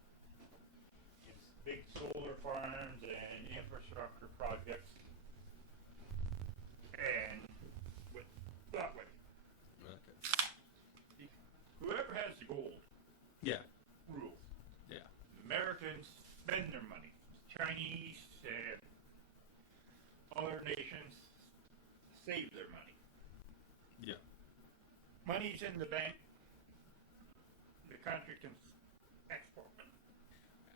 in big solar farms and infrastructure projects, and with that way. Okay. Whoever has the gold Yeah. rules. Yeah. Americans spend their money. Chinese and other nations save their money. Yeah. Money's in the bank. The country can export it.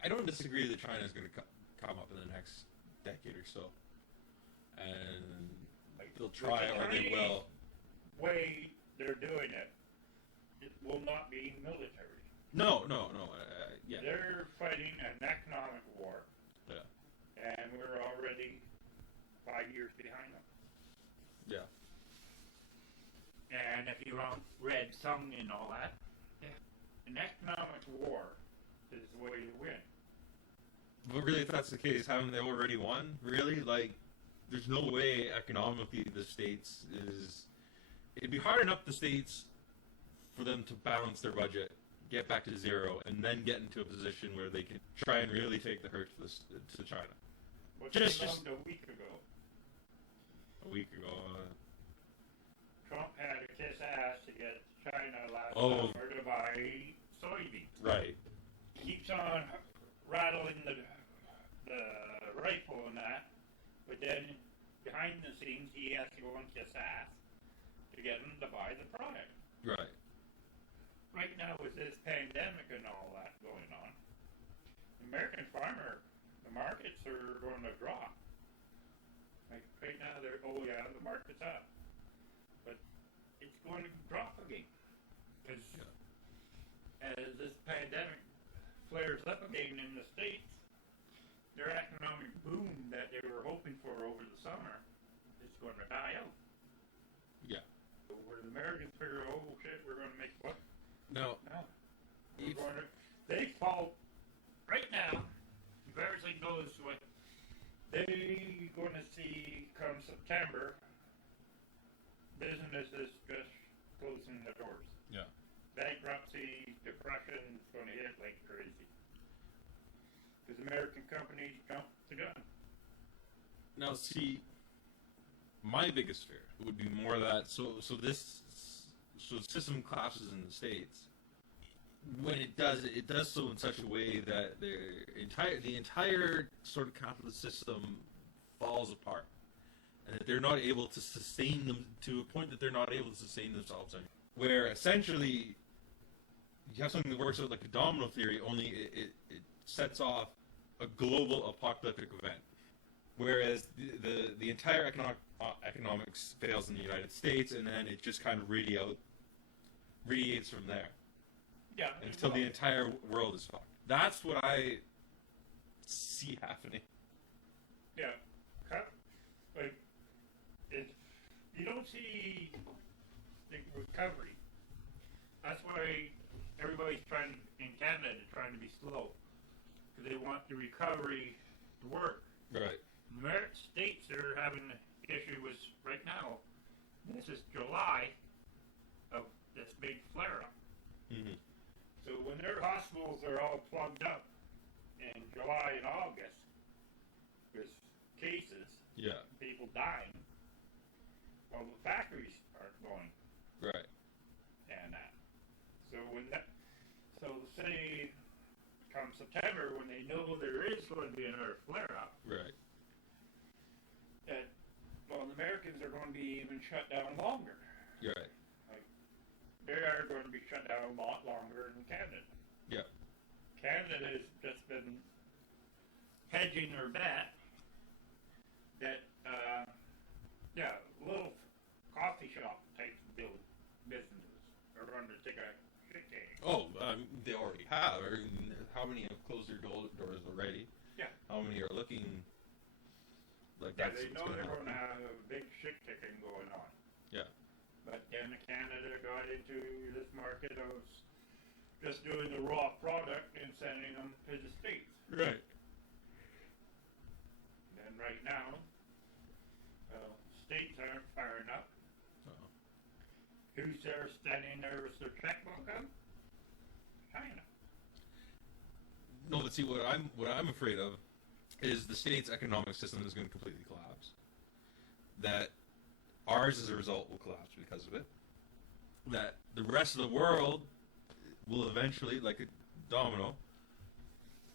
I don't disagree that China's going to come up in the next decade or so. And they'll try With the or they Chinese will. way they're doing it, it will not be military. No. Yeah. They're fighting an economic war. Yeah. And we're already 5 years behind them. Yeah. And if you read Sung and all that, an economic war is the way to win. But really, if that's the case, haven't they already won? Really? Like, there's no way economically the States is... It'd be hard enough, the States, for them to balance their budget, get back to zero, and then get into a position where they can try and really take the hurt to China. What Just- they found a week ago. A week ago. Trump had to kiss ass to get China last Oh. summer to buy soybeans. Right. Keeps on rattling the rifle and that, but then behind the scenes he has to go and kiss ass to get them to buy the product. Right. Right now with this pandemic and all that going on, the American farmer, the markets are going to drop. Like right now they're, the market's up. But it's going to drop again. Because as this pandemic flares up again in the States, their economic boom that they were hoping for over the summer is going to die out. Yeah. So where the Americans figure, oh shit, we're going to make what? No. No. They fall right now. If everything goes what they're going to see come September, businesses just closing the doors. Yeah. Bankruptcy, depression is going to hit like crazy. Because American companies jumped the gun. Now, see, my biggest fear would be more that so the system collapses in the States. When it does so in such a way that the entire sort of capitalist system falls apart, and that they're not able to sustain them to a point that they're not able to sustain themselves anymore. Where essentially you have something that works out like a domino theory, only it sets off a global apocalyptic event. Whereas the entire economics fails in the United States, and then it just kind of radiates from there. Yeah. Until the entire world is fucked. That's what I see happening. Yeah. Like, you don't see the recovery. That's why everybody's in Canada trying to be slow. Because they want the recovery to work. Right. The United States are having an issue with right now. This is July of this big flare up. Mm-hmm. So when their hospitals are all plugged up in July and August with cases, Yeah. people dying, well, the factories aren't going. Right. And so say come September when they know there is going to be another flare up, Right. that the Americans are going to be even shut down longer. Right. They are going to be shut down a lot longer than Canada. Yeah. Canada has just been hedging their bet that, little coffee shop type businesses are going to take a shit game. Oh, they already have. How many have closed their doors already? Yeah. How many are looking like Yeah, that's they what's know going they're to going to happen? have a big shit kicking going on. Yeah. But then Canada got into this market of just doing the raw product and sending them to the States. Right. And right now, States aren't firing up. Uh-oh. Who's there standing there with their checkbook up? China. No, but see, what I'm afraid of is the state's economic system is going to completely collapse. That ours, as a result, will collapse because of it. That the rest of the world will eventually, like a domino,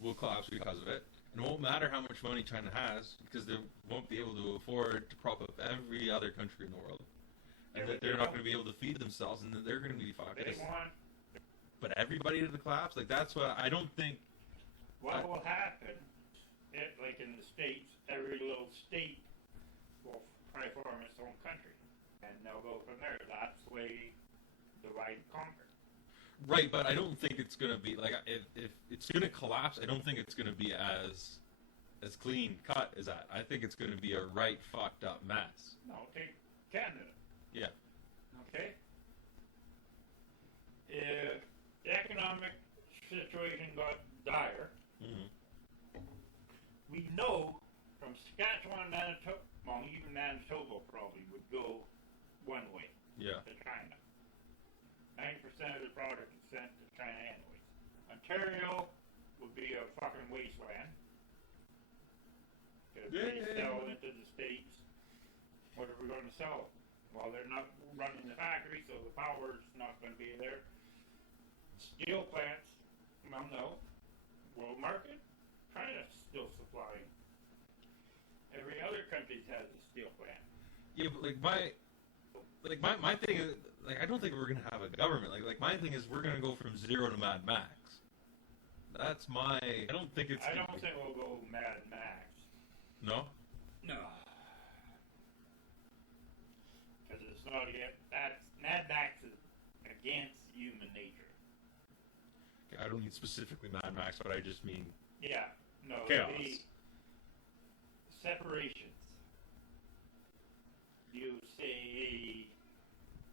will collapse because of it. And it won't matter how much money China has, because they won't be able to afford to prop up every other country in the world. And that they're not going to be able to feed themselves, and that they're going to be fucked. They want. But everybody to the collapse, like that's what I don't think. What will happen? Like in the States, every little state will try to form its own country, and they'll go from there. That's the way divide and conquer. Right, but I don't think it's gonna be like if it's gonna collapse. I don't think it's gonna be as clean cut as that. I think it's gonna be a right fucked up mess. No, take Canada. Yeah. Okay. If the economic situation got dire, Mm-hmm. we know from Saskatchewan, Manitoba, well, even Manitoba probably would go one way. Yeah. To China. 90% of the product is sent to China anyways. Ontario would be a fucking wasteland. Because they sell into the States. What are we going to sell? Well, they're not running the factory, so the power's not going to be there. Steel plants, well, no. World market, China's still supplying. Every other country has a steel plant. Yeah, but my thing is, like, I don't think we're gonna have a government. Like my thing is, we're gonna go from zero to Mad Max. That's my. I don't think it's. I don't think we'll go Mad Max. No. No. Because it's not yet. Mad Max is against human nature. I don't mean specifically Mad Max, but I just mean. Yeah. No. Chaos. The separations. You say,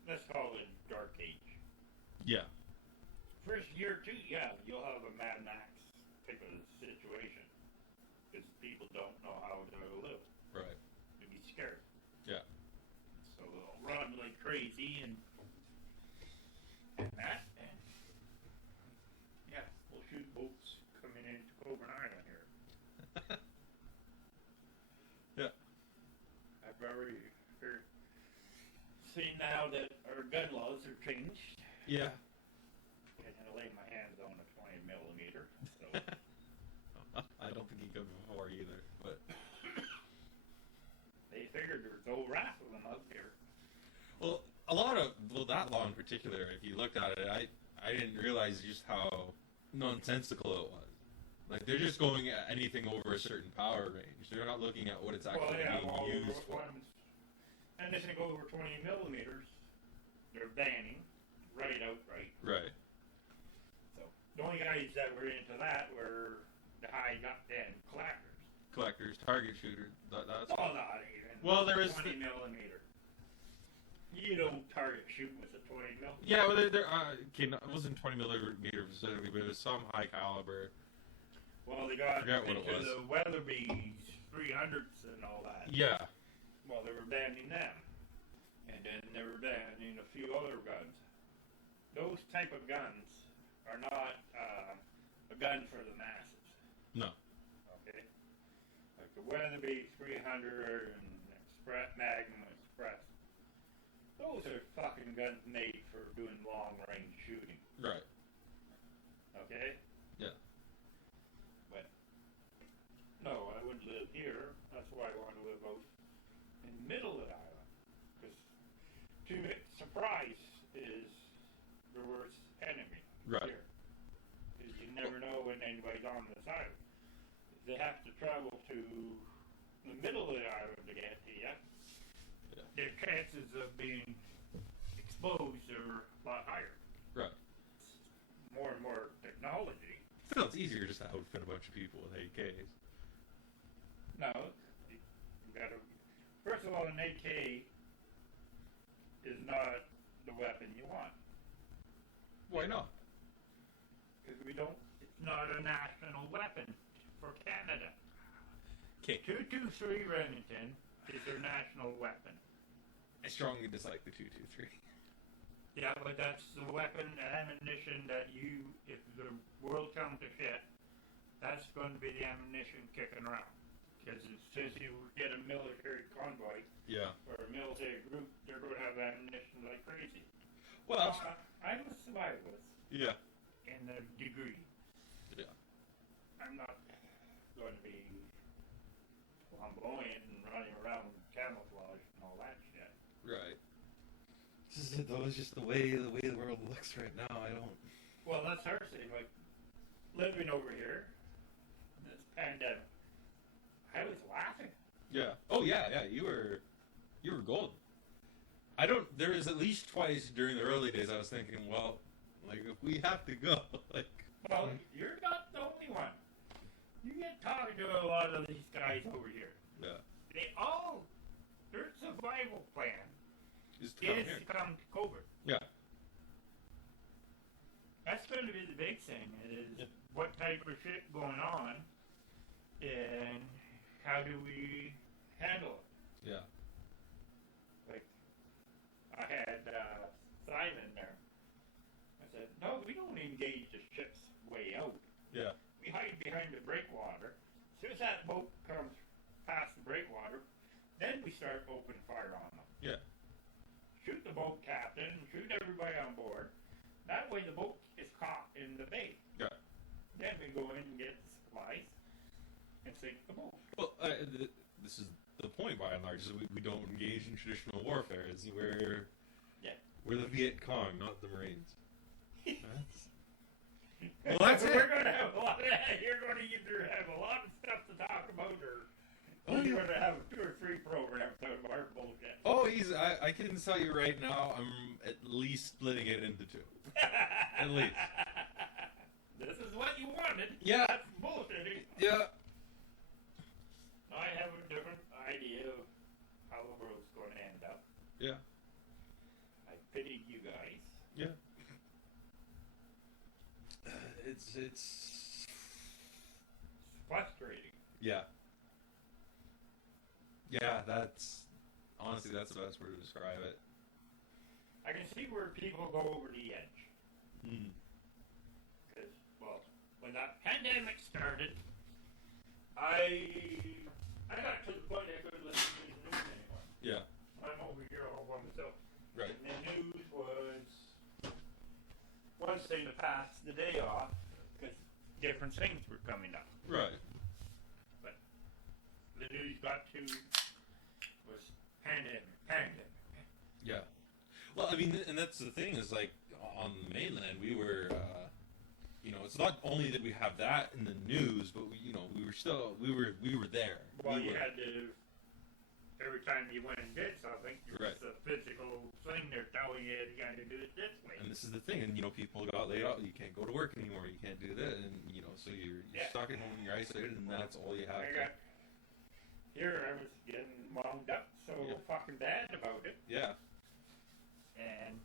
let's call it Dark Age. Yeah. first year or two, yeah, you'll have a Mad Max type of situation. Because people don't know how to live. Right. They'll be scared. Yeah. So they'll run like crazy and that. And yeah, we'll shoot boats coming into Coburn Island here. Yeah. I've already seen now that our gun laws are changed. Yeah. And I lay my hands on a 20 millimeter. So I don't think he could before either, but they figured there's no wrath of them out there. well, that law in particular, if you looked at it, I didn't realize just how nonsensical it was. Like they're just going at anything over a certain power range. They're not looking at what it's actually being used for. Anything over 20 millimeters, they're banning right outright. Right. So the only guys that were into that were the high gun and Collectors, target shooter. That's well, not even. Well, there is 20 millimeter. You don't target shoot with a 20 millimeter. yeah. Well, okay, no, it wasn't 20 millimeter specifically, but it was some high caliber. Well, they got Forget what into it was. the Weatherby's 300s and all that. Yeah. Well, they were banning them. And then they were banning a few other guns. Those type of guns are not a gun for the masses. No. Okay? Like the Weatherby 300 and Magnum Express. Those are fucking guns made for doing long range shooting. Right. Okay? Yeah. But no, I wouldn't live here. That's why I want to live out in the middle of the island. Because surprise is the worst enemy. Right. Here. Because you never know when anybody's on this island. They have to travel to the middle of the island to get to you. Yeah. Their chances of being exposed are a lot higher. Right. More and more technology. Still, it's easier just to outfit a bunch of people with AKs. No, you gotta. First of all, an AK is not the weapon you want. Why not? Because we don't. It's not a national weapon for Canada. Okay. 223 Remington is their national weapon. I strongly dislike the 223. Yeah, but that's the weapon ammunition that you, if the world comes to shit, that's going to be the ammunition kicking around. Because as soon as you get a military convoy Yeah. or a military group, they're going to have ammunition like crazy. Well, I'm a survivalist yeah. in a degree. Yeah. I'm not going to be flamboyant and running around with camouflage and all that shit. Right. It's just the way the world looks right now. I don't. Well, that's our thing. Like living over here, this pandemic, I was laughing. Yeah. Oh yeah. You were golden. There was at least twice during the early days I was thinking, well, like if we have to go, like. Well, you're not the only one. You get talking to a lot of these guys over here. Yeah. Their survival plan Is to come is here. to come to Coburn. Yeah. That's going to be the big thing, is Yeah. what type of shit going on, and how do we handle it? Yeah. Like, I had Simon there. I said, no, we don't engage the ship's way out. Yeah. We hide behind the breakwater. As soon as that boat comes past the breakwater, then we start opening fire on them. Yeah. Shoot the boat captain, shoot everybody on board. That way the boat is caught in the bay. Yeah. Then we go in and get the supplies and sink the boat. Well, this is the point by and large. Is we don't engage in traditional warfare. We're the Viet Cong, not the Marines. Well, that's it. We're going to have a lot of that. You're going to either have a lot of stuff to talk about, or you're going to have 2 or 3 programs talking about our bullshit. Oh, I can tell you right now, I'm at least splitting it into 2. At least. This is what you wanted. Yeah. That's bullshit. Yeah. I have a different idea of how the world's going to end up. Yeah. I pity you guys. Yeah. It's frustrating. yeah. Yeah, that's honestly that's the best word to describe it. I can see where people go over the edge. Mm. Because, well, when that pandemic started, I got to the point I couldn't listen to the news anymore. Yeah. I'm over here all by myself. Right. And the news was one thing to pass the day off because different things were coming up. Right. But the news got to was pandemic. Yeah. Well, I mean, and that's the thing is like on the mainland we were, it's not only that we have that in the news, but we were there. Well, you had to. Every time you went and did something, it was Right. a physical thing. They're telling you got to do it this way. And this is the thing, and people got laid off. You can't go to work anymore. You can't do that, and so you're stuck at home and you're isolated, and that's all you have. Here I was getting wound up so fucking bad about it, Yeah. and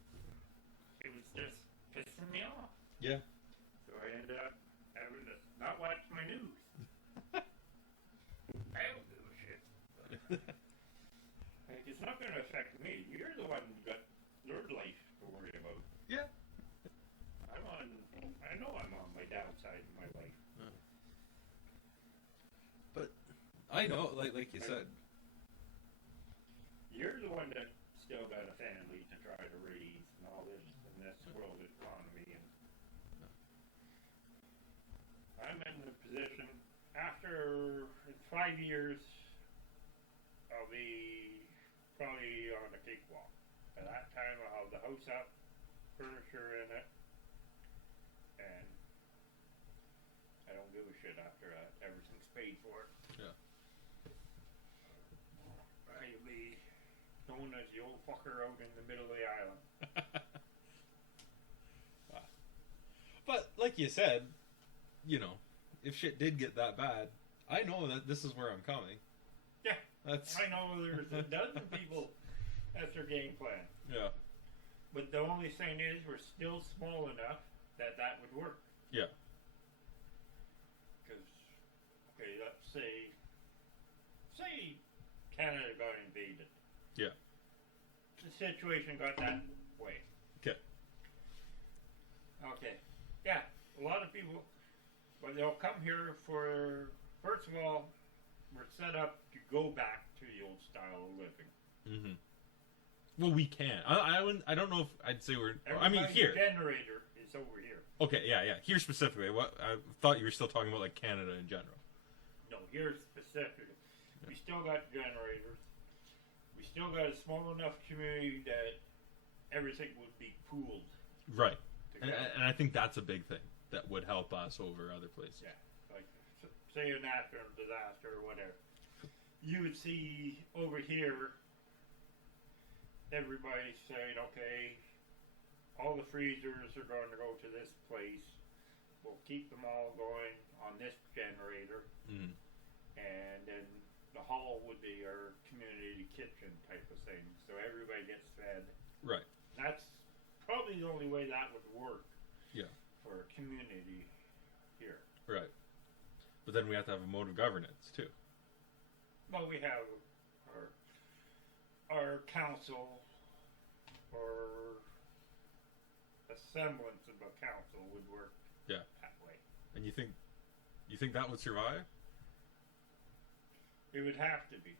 it was just pissing me off. Yeah. So I ended up having to not watch my news. I don't give a shit. Like, it's not going to affect me. You're the one who got your life to worry about. Yeah. I know I'm on my downside in my life. But I know, like you said. You're the one that still got a family to try to raise and all this in this world economy. And I'm in the position after 5 years, I'll be probably on a cakewalk. By that time, I'll have the house up, furniture in it, and I don't give a shit after that. Everything's paid for. Yeah. I'll be known as the old fucker out in the middle of the island. But like you said, if shit did get that bad, I know that this is where I'm coming. Yeah. That's I know there's a dozen people. That's their game plan. yeah. But the only thing is, we're still small enough that would work. Yeah. Because, okay, let's say Canada got invaded. Yeah. The situation got that way. Okay. Okay. Yeah, a lot of people, but they'll come here for, first of all, we're set up to go back to the old style of living. Mm-hmm. Well, we can. I don't know if I'd say we're. I mean, Everybody's here. generator is over here. Okay, yeah. Here specifically. What I thought you were still talking about like Canada in general. No, here specifically. We still got generators. We still got a small enough community that everything would be pooled. Right. And together. I think that's a big thing that would help us over other places. Yeah, like say a natural disaster or whatever. You would see over here everybody saying, okay, all the freezers are going to go to this place. We'll keep them all going on this generator. Mm. And then the hall would be our community kitchen type of thing. So everybody gets fed. Right. That's probably the only way that would work. Yeah. For a community here. Right. But then we have to have a mode of governance too. Well, we have our council, or a semblance of a council would work. Yeah. That way. And you think that would survive? It would have to be.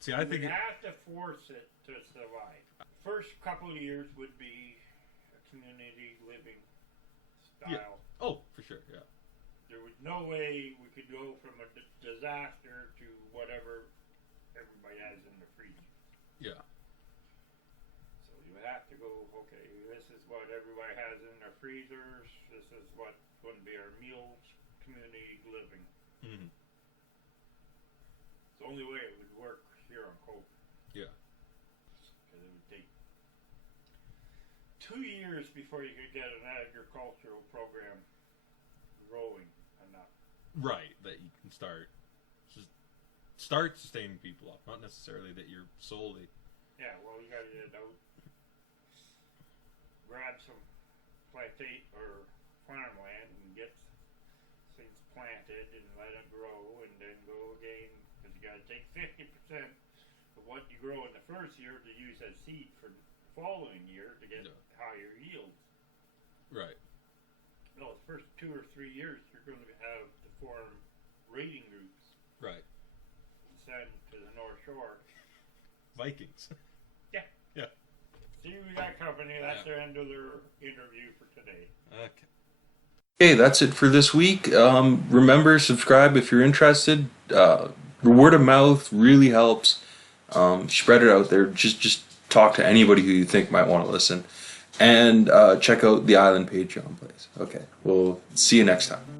See, I think We'd have to force it to survive. First couple of years would be a community living style. Yeah. Oh, for sure. Yeah. There was no way we could go from a disaster to whatever everybody has in the freezer. Yeah. So you have to go, okay, this is what everybody has in their freezers. This is what's going to be our meals, community living. Mm-hmm. It's the only way it would work here on Cope. Yeah. Because it would take 2 years before you could get an agricultural program growing enough. Right. That you can start sustaining people up, not necessarily that you're solely. Yeah, well, you got to get out, grab some plantain or farmland and get things planted and let them grow and then go again, because you got to take 50% of what you grow in the first year to use as seed for the following year to get higher yields. Right. No, the first 2 or 3 years you're going to have to form raiding groups. Right. And send to the North Shore. Vikings. Yeah. Yeah. See, we got company. That's the end of their interview for today. Okay. Okay, that's it for this week. Remember, subscribe if you're interested. Word of mouth really helps. Spread it out there. Just talk to anybody who you think might want to listen. And check out the Island Patreon, please. Okay, we'll see you next time.